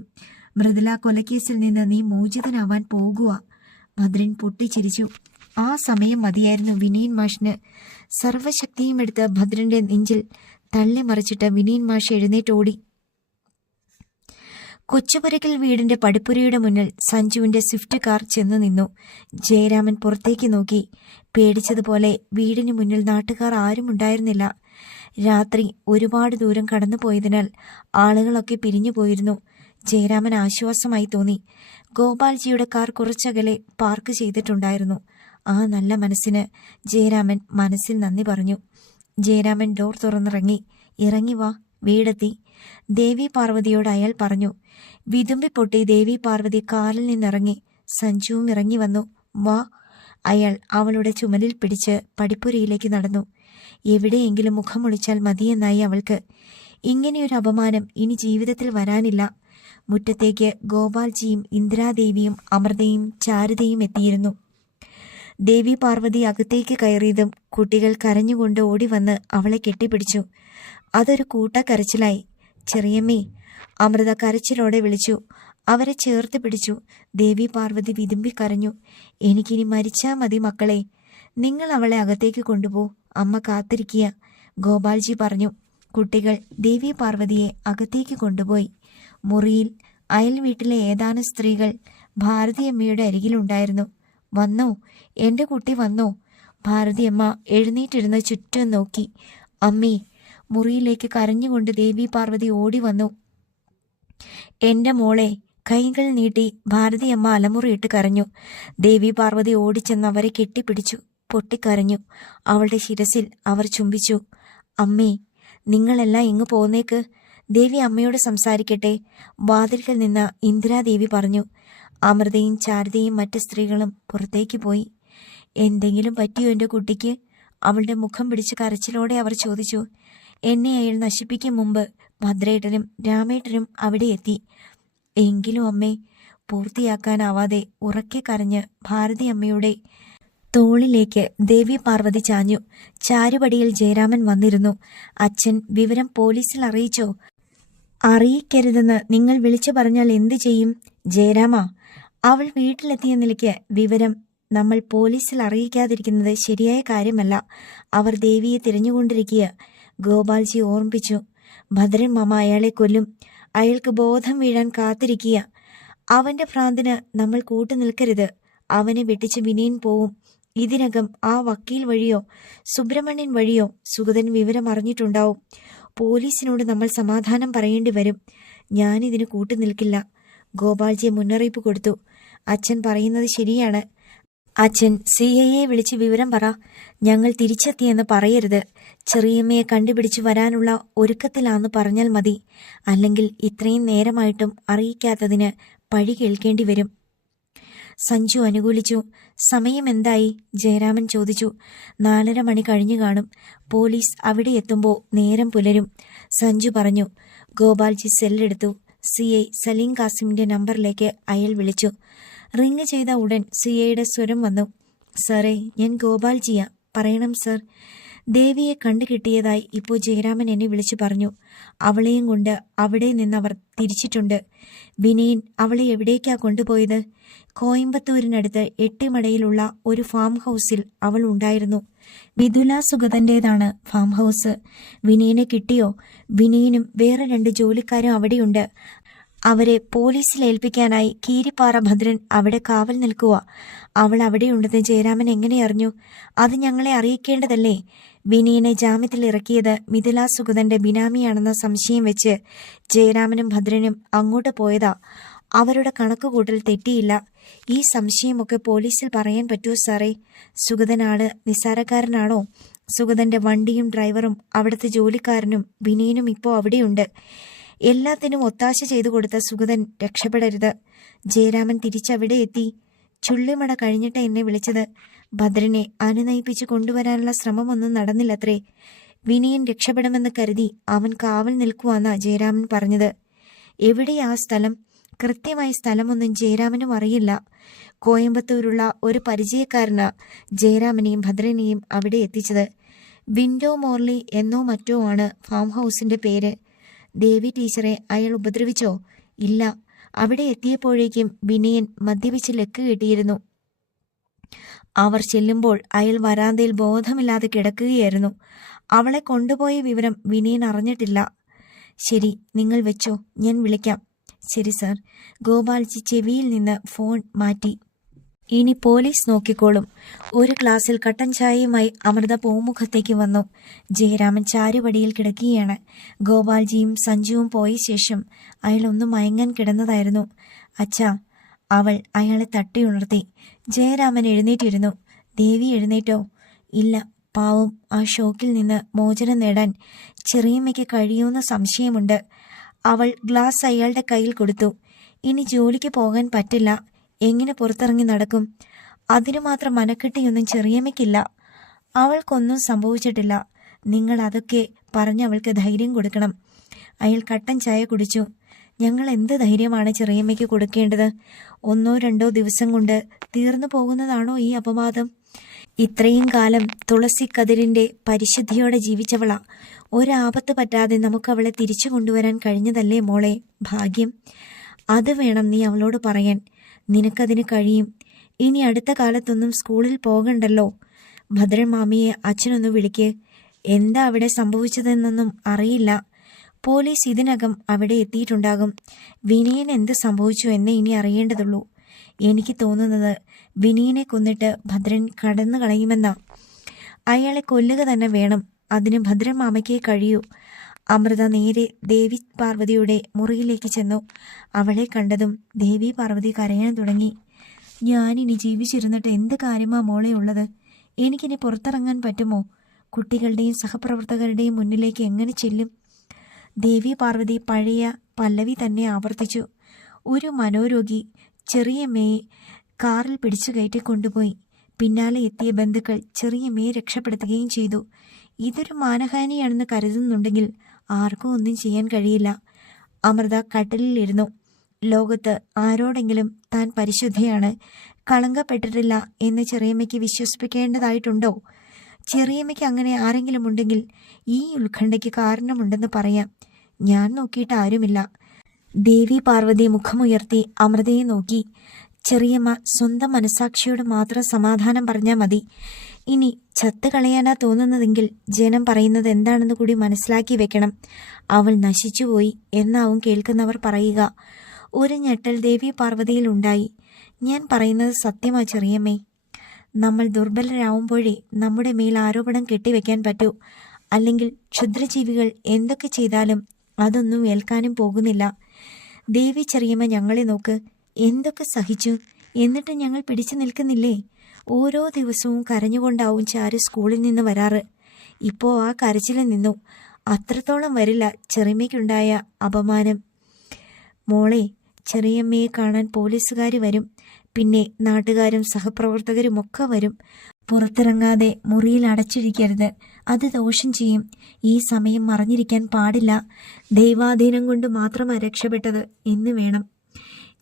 മൃദുല കൊലക്കേസിൽ നിന്ന് നീ മോചിതനാവാൻ പോകുക. ഭദ്രൻ പൊട്ടിച്ചിരിച്ചു. ആ സമയം മതിയായിരുന്നു വിനീൻ മാഷിന്. സർവശക്തിയും എടുത്ത് ഭദ്രന്റെ നെഞ്ചിൽ തള്ളിമറിച്ചിട്ട് വിനീൻ മാഷ് എഴുന്നേറ്റോടി. കൊച്ചുപുരയ്ക്കൽ വീടിന്റെ പടിപ്പുരയുടെ മുന്നിൽ സഞ്ജുവിന്റെ സ്വിഫ്റ്റ് കാർ ചെന്നു നിന്നു. ജയരാമൻ പുറത്തേക്ക് നോക്കി. പേടിച്ചതുപോലെ വീടിന് മുന്നിൽ നാട്ടുകാർ ആരും ഉണ്ടായിരുന്നില്ല. രാത്രി ഒരുപാട് ദൂരം കടന്നുപോയതിനാൽ ആളുകളൊക്കെ പിരിഞ്ഞു പോയിരുന്നു. ജയരാമൻ ആശ്വാസമായി തോന്നി. ഗോപാൽജിയുടെ കാർ കുറച്ചകലെ പാർക്ക് ചെയ്തിട്ടുണ്ടായിരുന്നു. ആ നല്ല മനസ്സിന് ജയരാമൻ മനസ്സിൽ നന്ദി പറഞ്ഞു. ജയരാമൻ ഡോർ തുറന്നിറങ്ങി. ഇറങ്ങി വാ, വീടെത്തി. ദേവി പാർവതിയോട് അയാൾ പറഞ്ഞു. വിതുമ്പി പൊട്ടി ദേവി പാർവതി കാറിൽ നിന്നിറങ്ങി. സഞ്ജുവും ഇറങ്ങി വന്നു. വാ. അയാൾ അവളുടെ ചുമലിൽ പിടിച്ച് പടിപ്പുരയിലേക്ക് നടന്നു. എവിടെയെങ്കിലും മുഖമൊളിച്ചാൽ മതിയെന്നായി അവൾക്ക്. ഇങ്ങനെയൊരു അപമാനം ഇനി ജീവിതത്തിൽ വരാനില്ല. മുറ്റത്തേക്ക് ഗോപാൽജിയും ഇന്ദിരാദേവിയും അമൃതയും ചാരുതയും എത്തിയിരുന്നു. ദേവി പാർവതി അകത്തേക്ക് കയറിയതും കുട്ടികൾ കരഞ്ഞുകൊണ്ട് ഓടിവന്ന് അവളെ കെട്ടിപ്പിടിച്ചു. അതൊരു കൂട്ടക്കരച്ചിലായി. ചെറിയമ്മേ, അമൃത കരച്ചിലോടെ വിളിച്ചു. അവരെ ചേർത്ത് പിടിച്ചു. ദേവി പാർവതി വിതുമ്പി കരഞ്ഞു. എനിക്കിനി മരിച്ചാ മതി മക്കളെ. നിങ്ങൾ അവളെ അകത്തേക്ക് കൊണ്ടുപോ, അമ്മ കാത്തിരിക്കുക, ഗോപാൽജി പറഞ്ഞു. കുട്ടികൾ ദേവി പാർവതിയെ അകത്തേക്ക് കൊണ്ടുപോയി. മുറിയിൽ അയൽ വീട്ടിലെ ഏതാനും സ്ത്രീകൾ ഭാരതിയമ്മയുടെ അരികിലുണ്ടായിരുന്നു. വന്നോ, എൻ്റെ കുട്ടി വന്നോ? ഭാരതിയമ്മ എഴുന്നേറ്റിരുന്ന് ചുറ്റും നോക്കി. അമ്മേ. മുറിയിലേക്ക് കരഞ്ഞുകൊണ്ട് ദേവി പാർവതി ഓടി വന്നു. എൻ്റെ മോളെ. കൈകൾ നീട്ടി ഭാരതിയമ്മ അലമുറയിട്ട് കരഞ്ഞു. ദേവി പാർവതി ഓടിച്ചെന്ന് അവരെ കെട്ടിപ്പിടിച്ചു. പൊട്ടിക്കരഞ്ഞു. അവളുടെ ശിരസിൽ അവർ ചുംബിച്ചു. അമ്മേ, നിങ്ങളെല്ലാം ഇങ്ങ് പോന്നേക്ക്. ദേവി അമ്മയോട് സംസാരിക്കട്ടെ, വാതിൽക്കൽ നിന്ന് ഇന്ദിരാദേവി പറഞ്ഞു. അമൃതയും ചാരുതയും മറ്റ് സ്ത്രീകളും പുറത്തേക്ക് പോയി. എന്തെങ്കിലും പറ്റിയോ എൻ്റെ കുട്ടിക്ക്? അവളുടെ മുഖം പിടിച്ച് കരച്ചിലോടെ അവർ ചോദിച്ചു. എന്നെ അയാൾ നശിപ്പിക്കും മുമ്പ് ഭദ്രേട്ടനും രാമേട്ടനും അവിടെ എത്തി. എങ്കിലും അമ്മേ. പൂർത്തിയാക്കാനാവാതെ ഉറക്കെ കരഞ്ഞ് ഭാരതി അമ്മയുടെ തോളിലേക്ക് ദേവി പാർവതി ചാഞ്ഞു. ചാരുപടിയിൽ ജയരാമൻ വന്നിരുന്നു. അച്ഛൻ വിവരം പോലീസിൽ അറിയിച്ചോ? അറിയിക്കരുതെന്ന് നിങ്ങൾ വിളിച്ചു പറഞ്ഞാൽ എന്തു ചെയ്യും ജയരാമ? അവൾ വീട്ടിലെത്തിയ നിലയ്ക്ക് വിവരം നമ്മൾ പോലീസിൽ അറിയിക്കാതിരിക്കുന്നത് ശരിയായ കാര്യമല്ല. അവർ ദേവിയെ തിരഞ്ഞുകൊണ്ടിരിക്കുക, ഗോപാൽജി ഓർമ്മിപ്പിച്ചു. ഭദ്രൻ മാമ അയാളെ കൊല്ലും. അയാൾക്ക് ബോധം വീഴാൻ കാത്തിരിക്കുക. അവന്റെ ഭ്രാന്തിന് നമ്മൾ കൂട്ടുനിൽക്കരുത്. അവനെ വെട്ടിച്ച് വിനീൻ പോവും. ഇതിനകം ആ വക്കീൽ വഴിയോ സുബ്രഹ്മണ്യൻ വഴിയോ സുഗതൻ വിവരം അറിഞ്ഞിട്ടുണ്ടാവും. പോലീസിനോട് നമ്മൾ സമാധാനം പറയേണ്ടി വരും. ഞാനിതിന് കൂട്ടുനിൽക്കില്ല. ഗോപാൽജിയെ മുന്നറിയിപ്പ് കൊടുത്തു. അച്ഛൻ പറയുന്നത് ശരിയാണ്. അച്ഛൻ CIയെ വിളിച്ച് വിവരം പറ. ഞങ്ങൾ തിരിച്ചെത്തിയെന്ന് പറയരുത്. ചെറിയമ്മയെ കണ്ടുപിടിച്ചു വരാനുള്ള ഒരുക്കത്തിലാന്ന് പറഞ്ഞാൽ മതി. അല്ലെങ്കിൽ ഇത്രയും നേരമായിട്ടും അറിയിക്കാത്തതിന് പഴി കേൾക്കേണ്ടി വരും. സഞ്ജു അനുകൂലിച്ചു. സമയം എന്തായി? ജയരാമൻ ചോദിച്ചു. 4:30 മണി കഴിഞ്ഞു കാണും. പോലീസ് അവിടെ എത്തുമ്പോൾ നേരം പുലരും, സഞ്ജു പറഞ്ഞു. ഗോപാൽജി സെല്ലെടുത്തു. CI സലീം കാസിമിന്റെ നമ്പറിലേക്ക് അയാൾ വിളിച്ചു. റിങ് ചെയ്ത ഉടൻ CIയുടെ സ്വരം വന്നു. സാറേ, ഞാൻ ഗോപാൽജിയാ. പറയണം സർ. ദേവിയെ കണ്ടു കിട്ടിയതായി ഇപ്പോൾ ജയരാമൻ എന്നെ വിളിച്ചു പറഞ്ഞു. അവളെയും കൊണ്ട് അവിടെ നിന്നവർ തിരിച്ചിട്ടുണ്ട്. വിനയൻ അവളെ എവിടേക്കാ കൊണ്ടുപോയത്? കോയമ്പത്തൂരിനടുത്ത് എട്ടിമടയിലുള്ള ഒരു ഫാം ഹൗസിൽ അവൾ ഉണ്ടായിരുന്നു. മിഥുല സുഗതന്റേതാണ് ഫാം ഹൗസ്. വിനയനെ കിട്ടിയോ? വിനയനും വേറെ 2 ജോലിക്കാരും അവിടെയുണ്ട്. അവരെ പോലീസിൽ ഏൽപ്പിക്കാനായി കീരിപ്പാറ ഭദ്രൻ അവിടെ കാവൽ നിൽക്കുക. അവൾ അവിടെയുണ്ടെന്ന് ജയരാമൻ എങ്ങനെ അറിഞ്ഞു? അത് ഞങ്ങളെ അറിയിക്കേണ്ടതല്ലേ? വിനയനെ ജാമ്യത്തിൽ ഇറക്കിയത് മിഥുല സുഗതന്റെ ബിനാമിയാണെന്ന സംശയം വെച്ച് ജയരാമനും ഭദ്രനും അങ്ങോട്ട് പോയതാ. അവരുടെ കണക്കുകൂട്ടൽ തെറ്റിയില്ല. ഈ സംശയമൊക്കെ പോലീസിൽ പറയാൻ പറ്റുമോ സാറേ? സുഗതനാണ് നിസ്സാരക്കാരനാണോ? സുഗതന്റെ വണ്ടിയും ഡ്രൈവറും അവിടുത്തെ ജോലിക്കാരനും വിനയനും ഇപ്പോൾ അവിടെയുണ്ട്. എല്ലാത്തിനും ഒത്താശ ചെയ്തു കൊടുത്ത സുഗതൻ രക്ഷപ്പെടരുത്. ജയരാമൻ തിരിച്ചവിടെ എത്തി. ചുള്ളിമട കഴിഞ്ഞിട്ട് എന്നെ വിളിച്ചത്. ഭദ്രനെ അനുനയിപ്പിച്ചു കൊണ്ടുവരാനുള്ള ശ്രമമൊന്നും നടന്നില്ലത്രേ. വിനയൻ രക്ഷപ്പെടുമെന്ന് കരുതി അവൻ കാവൽ നിൽക്കുവാന്നാ ജയരാമൻ പറഞ്ഞത്. എവിടെയാ സ്ഥലം? കൃത്യമായ സ്ഥലമൊന്നും ജയരാമനും അറിയില്ല. കോയമ്പത്തൂരുള്ള ഒരു പരിചയക്കാരനാ ജയരാമനെയും ഭദ്രനെയും അവിടെ എത്തിച്ചത്. വിൻഡോ മോർലി എന്നോ മറ്റോ ആണ് ഫാം ഹൗസിന്റെ പേര്. ദേവി ടീച്ചറെ അയാൾ ഉപദ്രവിച്ചോ? ഇല്ല. അവിടെ എത്തിയപ്പോഴേക്കും വിനയൻ മദ്യപിച്ച് ലക്ക് കിട്ടിയിരുന്നു. അവർ ചെല്ലുമ്പോൾ അയാൾ വരാന്തയിൽ ബോധമില്ലാതെ കിടക്കുകയായിരുന്നു. അവളെ കൊണ്ടുപോയ വിവരം വിനയൻ അറിഞ്ഞിട്ടില്ല. ശരി, നിങ്ങൾ വെച്ചോ, ഞാൻ വിളിക്കാം. ശരി സർ. ഗോപാൽജി ചെവിയിൽ നിന്ന് ഫോൺ മാറ്റി. ഇനി പോലീസ് നോക്കിക്കോളും. ഒരു ഗ്ലാസ്സിൽ കട്ടൻ ചായയുമായി അമൃത പൂമുഖത്തേക്ക് വന്നു. ജയരാമൻ ചാരുപടിയിൽ കിടക്കുകയാണ്. ഗോപാൽജിയും സഞ്ജുവും പോയ ശേഷം അയാൾ ഒന്ന് മയങ്ങാൻ കിടന്നതായിരുന്നു. അച്ഛാ, അവൾ അയാളെ തട്ടിയുണർത്തി. ജയരാമൻ എഴുന്നേറ്റിരുന്നു. ദേവി എഴുന്നേറ്റോ? ഇല്ല. പാവം, ആ ഷോക്കിൽ നിന്ന് മോചനം നേടാൻ ചെറിയമ്മയ്ക്ക് കഴിയുമെന്ന സംശയമുണ്ട്. അവൾ ഗ്ലാസ് അയാളുടെ കയ്യിൽ കൊടുത്തു. ഇനി ജോലിക്ക് പോകാൻ പറ്റില്ല. എങ്ങനെ പുറത്തിറങ്ങി നടക്കും? അതിനു മാത്രം മനക്കെട്ടിയൊന്നും ചെറിയമ്മയ്ക്കില്ല. അവൾക്കൊന്നും സംഭവിച്ചിട്ടില്ല. നിങ്ങൾ അതൊക്കെ പറഞ്ഞ് അവൾക്ക് ധൈര്യം കൊടുക്കണം. അയാൾ കട്ടൻ ചായ കുടിച്ചു. ഞങ്ങൾ എന്ത് ധൈര്യമാണ് ചെറിയമ്മയ്ക്ക് കൊടുക്കേണ്ടത്? 1-2 ദിവസം കൊണ്ട് തീർന്നു പോകുന്നതാണോ ഈ അപവാദം? ഇത്രയും കാലം തുളസിക്കതിരിന്റെ പരിശുദ്ധിയോടെ ജീവിച്ചവളാ. ഒരാപത്ത് പറ്റാതെ നമുക്ക് അവളെ തിരിച്ചു കൊണ്ടുവരാൻ കഴിഞ്ഞതല്ലേ മോളെ? ഭാഗ്യം. അത് വേണം നീ അവളോട് പറയാൻ. നിനക്കതിന് കഴിയും. ഇനി അടുത്ത കാലത്തൊന്നും സ്കൂളിൽ പോകണ്ടല്ലോ. ഭദ്രൻ മാമിയെ അച്ഛനൊന്ന് വിളിക്ക്. എന്താ അവിടെ സംഭവിച്ചതെന്നൊന്നും അറിയില്ല. പോലീസ് ഇതിനകം അവിടെ എത്തിയിട്ടുണ്ടാകും. വിനയൻ എന്ത് സംഭവിച്ചു എന്നേ ഇനി അറിയേണ്ടതുള്ളൂ. എനിക്ക് തോന്നുന്നത് വിനയനെ കൊന്നിട്ട് ഭദ്രൻ കടന്നു കളയുമെന്നാ. അയാളെ കൊല്ലുക തന്നെ വേണം. അതിന് ഭദ്രൻ മാമയ്ക്കേ കഴിയൂ. അമൃത നേരെ ദേവി പാർവതിയുടെ മുറിയിലേക്ക് ചെന്നു. അവളെ കണ്ടതും ദേവി പാർവതി കരയാൻ തുടങ്ങി. ഞാനിനി ജീവിച്ചിരുന്നിട്ട് എന്ത് കാര്യമാ മോളെ ഉള്ളത്? എനിക്കിനി പുറത്തിറങ്ങാൻ പറ്റുമോ? കുട്ടികളുടെയും സഹപ്രവർത്തകരുടെയും മുന്നിലേക്ക് എങ്ങനെ ചെല്ലും? ദേവി പാർവതി പഴയ പല്ലവി തന്നെ ആവർത്തിച്ചു. ഒരു മനോരോഗി ചെറിയമ്മയെ കാറിൽ പിടിച്ചു കയറ്റി കൊണ്ടുപോയി. പിന്നാലെ എത്തിയ ബന്ധുക്കൾ ചെറിയമ്മയെ രക്ഷപ്പെടുത്തുകയും ചെയ്തു. ഇതൊരു മാനഹാനിയാണെന്ന് കരുതുന്നുണ്ടെങ്കിൽ ആർക്കും ഒന്നും ചെയ്യാൻ കഴിയില്ല. അമൃത കട്ടിലിരുന്നു. ലോകത്ത് ആരോടെങ്കിലും താൻ പരിശുദ്ധയാണ്, കളങ്കപ്പെട്ടിട്ടില്ല എന്ന് ചെറിയമ്മയ്ക്ക് വിശ്വസിപ്പിക്കേണ്ടതായിട്ടുണ്ടോ? ചെറിയമ്മയ്ക്ക് അങ്ങനെ ആരെങ്കിലും ഉണ്ടെങ്കിൽ ഈ ഉത്കണ്ഠയ്ക്ക് കാരണമുണ്ടെന്ന് പറയാം. ഞാൻ നോക്കിയിട്ട് ആരുമില്ല. ദേവി പാർവതി മുഖമുയർത്തി അമൃതയെ നോക്കി. ചെറിയമ്മ സ്വന്തം മനസാക്ഷിയോട് മാത്രം സമാധാനം പറഞ്ഞാൽ മതി. ഇനി ചത്ത് കളയാനാ തോന്നുന്നതെങ്കിൽ ജനം പറയുന്നത് എന്താണെന്ന് കൂടി മനസ്സിലാക്കി വെക്കണം. അവൾ നശിച്ചുപോയി എന്നാവും കേൾക്കുന്നവർ പറയുക. ഒരു ഞെട്ടൽ ദേവി പാർവതിയിൽ ഉണ്ടായി. ഞാൻ പറയുന്നത് സത്യമാ ചെറിയമ്മേ. നമ്മൾ ദുർബലരാവുമ്പോഴേ നമ്മുടെ മേൽ ആരോപണം കെട്ടിവെക്കാൻ പറ്റൂ. അല്ലെങ്കിൽ ക്ഷുദ്രജീവികൾ എന്തൊക്കെ ചെയ്താലും അതൊന്നും ഏൽക്കാനും പോകുന്നില്ല. ദേവി ചെറിയമ്മ ഞങ്ങളെ നോക്ക്. എന്തൊക്കെ സഹിച്ചു, എന്നിട്ട് ഞങ്ങൾ പിടിച്ചു നിൽക്കുന്നില്ലേ? ഓരോ ദിവസവും കരഞ്ഞുകൊണ്ടാവും ചാരു സ്കൂളിൽ നിന്ന് വരാറ്. ഇപ്പോൾ ആ കരച്ചിലിൽ നിന്നു. അത്രത്തോളം വരില്ല ചെറിയമ്മയ്ക്കുണ്ടായ അപമാനം. മോളെ, ചെറിയമ്മയെ കാണാൻ പോലീസുകാർ വരും. പിന്നെ നാട്ടുകാരും സഹപ്രവർത്തകരും ഒക്കെ വരും. പുറത്തിറങ്ങാതെ മുറിയിൽ അടച്ചിരിക്കരുത്. അത് ദോഷം ചെയ്യും. ഈ സമയം മറഞ്ഞിരിക്കാൻ പാടില്ല. ദൈവാധീനം കൊണ്ട് മാത്രമാണ് രക്ഷപ്പെട്ടത് എന്ന് വേണം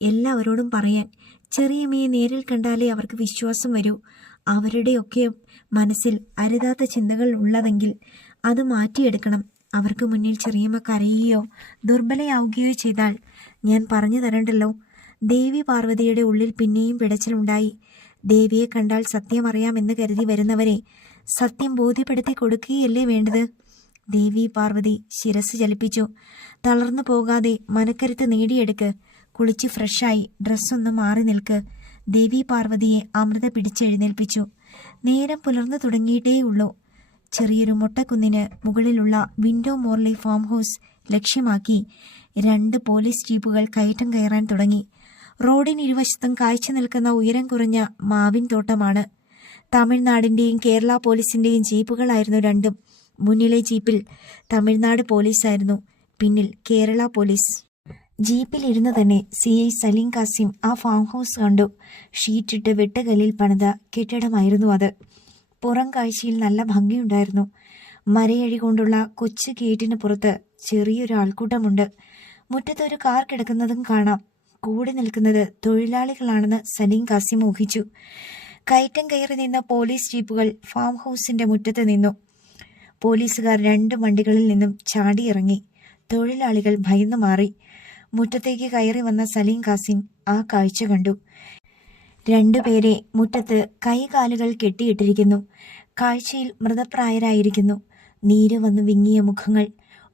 എല്ലാവരോടും പറയാൻ. ചെറിയമ്മയെ നേരിൽ കണ്ടാലേ അവർക്ക് വിശ്വാസം വരൂ. അവരുടെയൊക്കെ മനസ്സിൽ അരുതാത്ത ചിന്തകൾ ഉള്ളതെങ്കിൽ അത് മാറ്റിയെടുക്കണം. അവർക്ക് മുന്നിൽ ചെറിയമ്മ കരയുകയോ ദുർബലയാവുകയോ ചെയ്താൽ ഞാൻ പറഞ്ഞു തരണ്ടല്ലോ. ദേവി പാർവതിയുടെ ഉള്ളിൽ പിന്നെയും പിടച്ചിലുണ്ടായി. ദേവിയെ കണ്ടാൽ സത്യം അറിയാമെന്ന് കരുതി വരുന്നവരെ സത്യം ബോധ്യപ്പെടുത്തി കൊടുക്കുകയല്ലേ വേണ്ടത്? ദേവി പാർവതി ശിരസ് ചലിപ്പിച്ചു. തളർന്നു പോകാതെ മനക്കരുത്ത് നേടിയെടുക്ക്. കുളിച്ച് ഫ്രഷായി ഡ്രസ്സൊന്ന് മാറി നിൽക്ക്. ദേവി പാർവതിയെ അമൃത പിടിച്ചെഴുന്നേൽപ്പിച്ചു. നേരം പുലർന്നു തുടങ്ങിയിട്ടേയുള്ളൂ. ചെറിയൊരു മൊട്ടക്കുന്നിന് മുകളിലുള്ള വിൻഡോ മോർലി ഫാം ഹൗസ് ലക്ഷ്യമാക്കി 2 പോലീസ് ജീപ്പുകൾ കയറ്റം കയറാൻ തുടങ്ങി. റോഡിനിരുവശത്തും കാഴ്ച നിൽക്കുന്ന ഉയരം കുറഞ്ഞ മാവിൻ തോട്ടമാണ്. തമിഴ്നാടിന്റെയും കേരള പോലീസിന്റെയും ജീപ്പുകളായിരുന്നു രണ്ടും. മുന്നിലെ ജീപ്പിൽ തമിഴ്നാട് പോലീസായിരുന്നു, പിന്നിൽ കേരള പോലീസ്. ജീപ്പിലിരുന്ന് തന്നെ CI സലീം കാസിം ആ ഫാം ഹൗസ് കണ്ടു. ഷീറ്റിട്ട് വെട്ടുകല്ലിൽ പണിത കെട്ടിടമായിരുന്നു അത്. പുറം കാഴ്ചയിൽ നല്ല ഭംഗിയുണ്ടായിരുന്നു. മരയഴി കൊണ്ടുള്ള കൊച്ചു ഗേറ്റിന് പുറത്ത് ചെറിയൊരു ആൾക്കൂട്ടമുണ്ട്. മുറ്റത്തൊരു കാർ കിടക്കുന്നതും കാണാം. കൂടി നിൽക്കുന്നത് തൊഴിലാളികളാണെന്ന് സലീം കാസിം ഊഹിച്ചു. കയറ്റം കയറി നിന്ന പോലീസ് ജീപ്പുകൾ ഫാം ഹൗസിന്റെ മുറ്റത്ത് നിന്നു. പോലീസുകാർ 2 വണ്ടികളിൽ നിന്നും ചാടിയിറങ്ങി. തൊഴിലാളികൾ ഭയന്നു മാറി. മുറ്റത്തേക്ക് കയറി വന്ന സലീം കാസിം ആ കാഴ്ച കണ്ടു. രണ്ടുപേരെ മുറ്റത്ത് കൈകാലുകൾ കെട്ടിയിട്ടിരിക്കുന്നു. കാഴ്ചയിൽ മൃതപ്രായരായിരിക്കുന്നു. നീര് വന്ന് വിങ്ങിയ മുഖങ്ങൾ,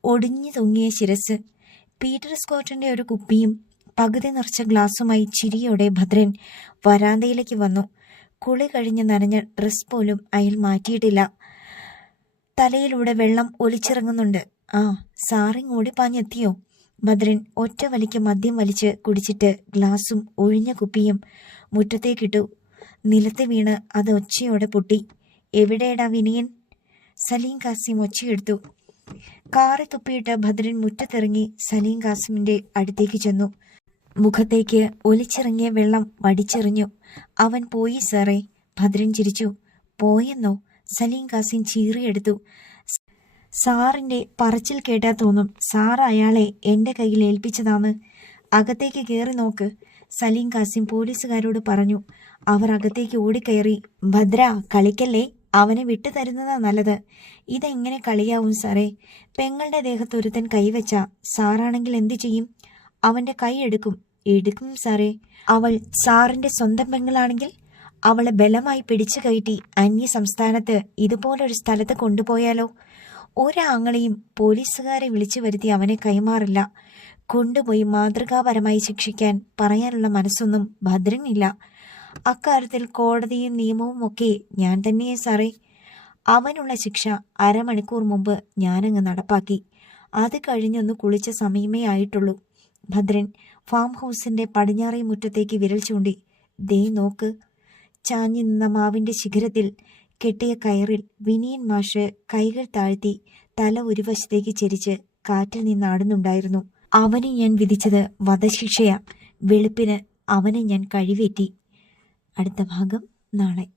ഒടിഞ്ഞു തൂങ്ങിയ ശിരസ്. പീറ്റർ സ്കോട്ടിന്റെ ഒരു കുപ്പിയും പകുതി നിറച്ച ഗ്ലാസുമായി ചിരിയോടെ ഭദ്രൻ വരാന്തയിലേക്ക് വന്നു. കുളി കഴിഞ്ഞ് നനഞ്ഞ ഡ്രസ് പോലും അയാൾ മാറ്റിയിട്ടില്ല. തലയിലൂടെ വെള്ളം ഒലിച്ചിറങ്ങുന്നുണ്ട്. ആ, സാറിങ്ങോടി പാഞ്ഞെത്തിയോ? ഭദ്രൻ ഒറ്റ വലിക്ക് മദ്യം വലിച്ച് കുടിച്ചിട്ട് ഗ്ലാസും ഒഴിഞ്ഞ കുപ്പിയും മുറ്റത്തേക്കിട്ടു. നിലത്ത് വീണ് അത് ഒച്ചയോടെ പൊട്ടി. എവിടെയടാ വിനിയൻ? സലീം കാസിം ഒച്ചയെടുത്തു. കാറി തുപ്പിയിട്ട് ഭദ്രൻ മുറ്റത്തിറങ്ങി സലീം കാസിമിന്റെ അടുത്തേക്ക് ചെന്നു. മുഖത്തേക്ക് ഒലിച്ചിറങ്ങിയ വെള്ളം വടിച്ചെറിഞ്ഞു. അവൻ പോയി സാറേ. ഭദ്രൻ ചിരിച്ചു. പോയെന്നോ? സലീം കാസിം ചീറിയെടുത്തു. സാറിന്റെ പറച്ചിൽ കേട്ടാ തോന്നും സാർ അയാളെ എന്റെ കയ്യിൽ ഏൽപ്പിച്ചതാന്ന്. അകത്തേക്ക് കയറി നോക്ക്, സലീം കാസിം പോലീസുകാരോട് പറഞ്ഞു. അവർ അകത്തേക്ക് ഓടിക്കയറി. ഭദ്ര, കളിക്കല്ലേ, അവനെ വിട്ടു തരുന്നതാ നല്ലത്. ഇതെങ്ങനെ കളിയാവും സാറേ? പെങ്ങളുടെ ദേഹത്തൊരുത്തൻ കൈവച്ച സാറാണെങ്കിൽ എന്തു ചെയ്യും? അവന്റെ കൈ എടുക്കും സാറേ. അവൾ സാറിന്റെ സ്വന്തം പെങ്ങളാണെങ്കിൽ അവളെ ബലമായി പിടിച്ചു കയറ്റി അന്യ സംസ്ഥാനത്ത് ഇതുപോലൊരു സ്ഥലത്ത് കൊണ്ടുപോയാലോ? ഒരാങ്ങളെയും പോലീസുകാരെ വിളിച്ചു വരുത്തി അവനെ കൈമാറില്ല. കൊണ്ടുപോയി മാതൃകാപരമായി ശിക്ഷിക്കാൻ പറയാനുള്ള മനസ്സൊന്നും ഭദ്രനില്ല. അക്കാര്യത്തിൽ കോടതിയും നിയമവും ഒക്കെ ഞാൻ തന്നെയേ സാറേ. അവനുള്ള ശിക്ഷ അരമണിക്കൂർ മുമ്പ് ഞാനങ്ങ് നടപ്പാക്കി. അത് കഴിഞ്ഞൊന്ന് കുളിച്ച സമയമേ ആയിട്ടുള്ളൂ. ഭദ്രൻ ഫാം ഹൗസിന്റെ പടിഞ്ഞാറേ മുറ്റത്തേക്ക് വിരൽ ചൂണ്ടി. ദേ നോക്ക്. ചാഞ്ഞു നിന്ന മാവിന്റെ ശിഖരത്തിൽ കെട്ടിയ കയറിൽ വിനിയൻ മാഷ് കൈകൾ താഴ്ത്തി തല ഒരു വശത്തേക്ക് ചെരിച്ച് കാറ്റിൽ നിന്നാടുന്നുണ്ടായിരുന്നു. അവന് ഞാൻ വിധിച്ചത് വധശിക്ഷയാ. വെളുപ്പിന് അവനെ ഞാൻ കഴിവേറ്റി. അടുത്ത ഭാഗം നാളെ.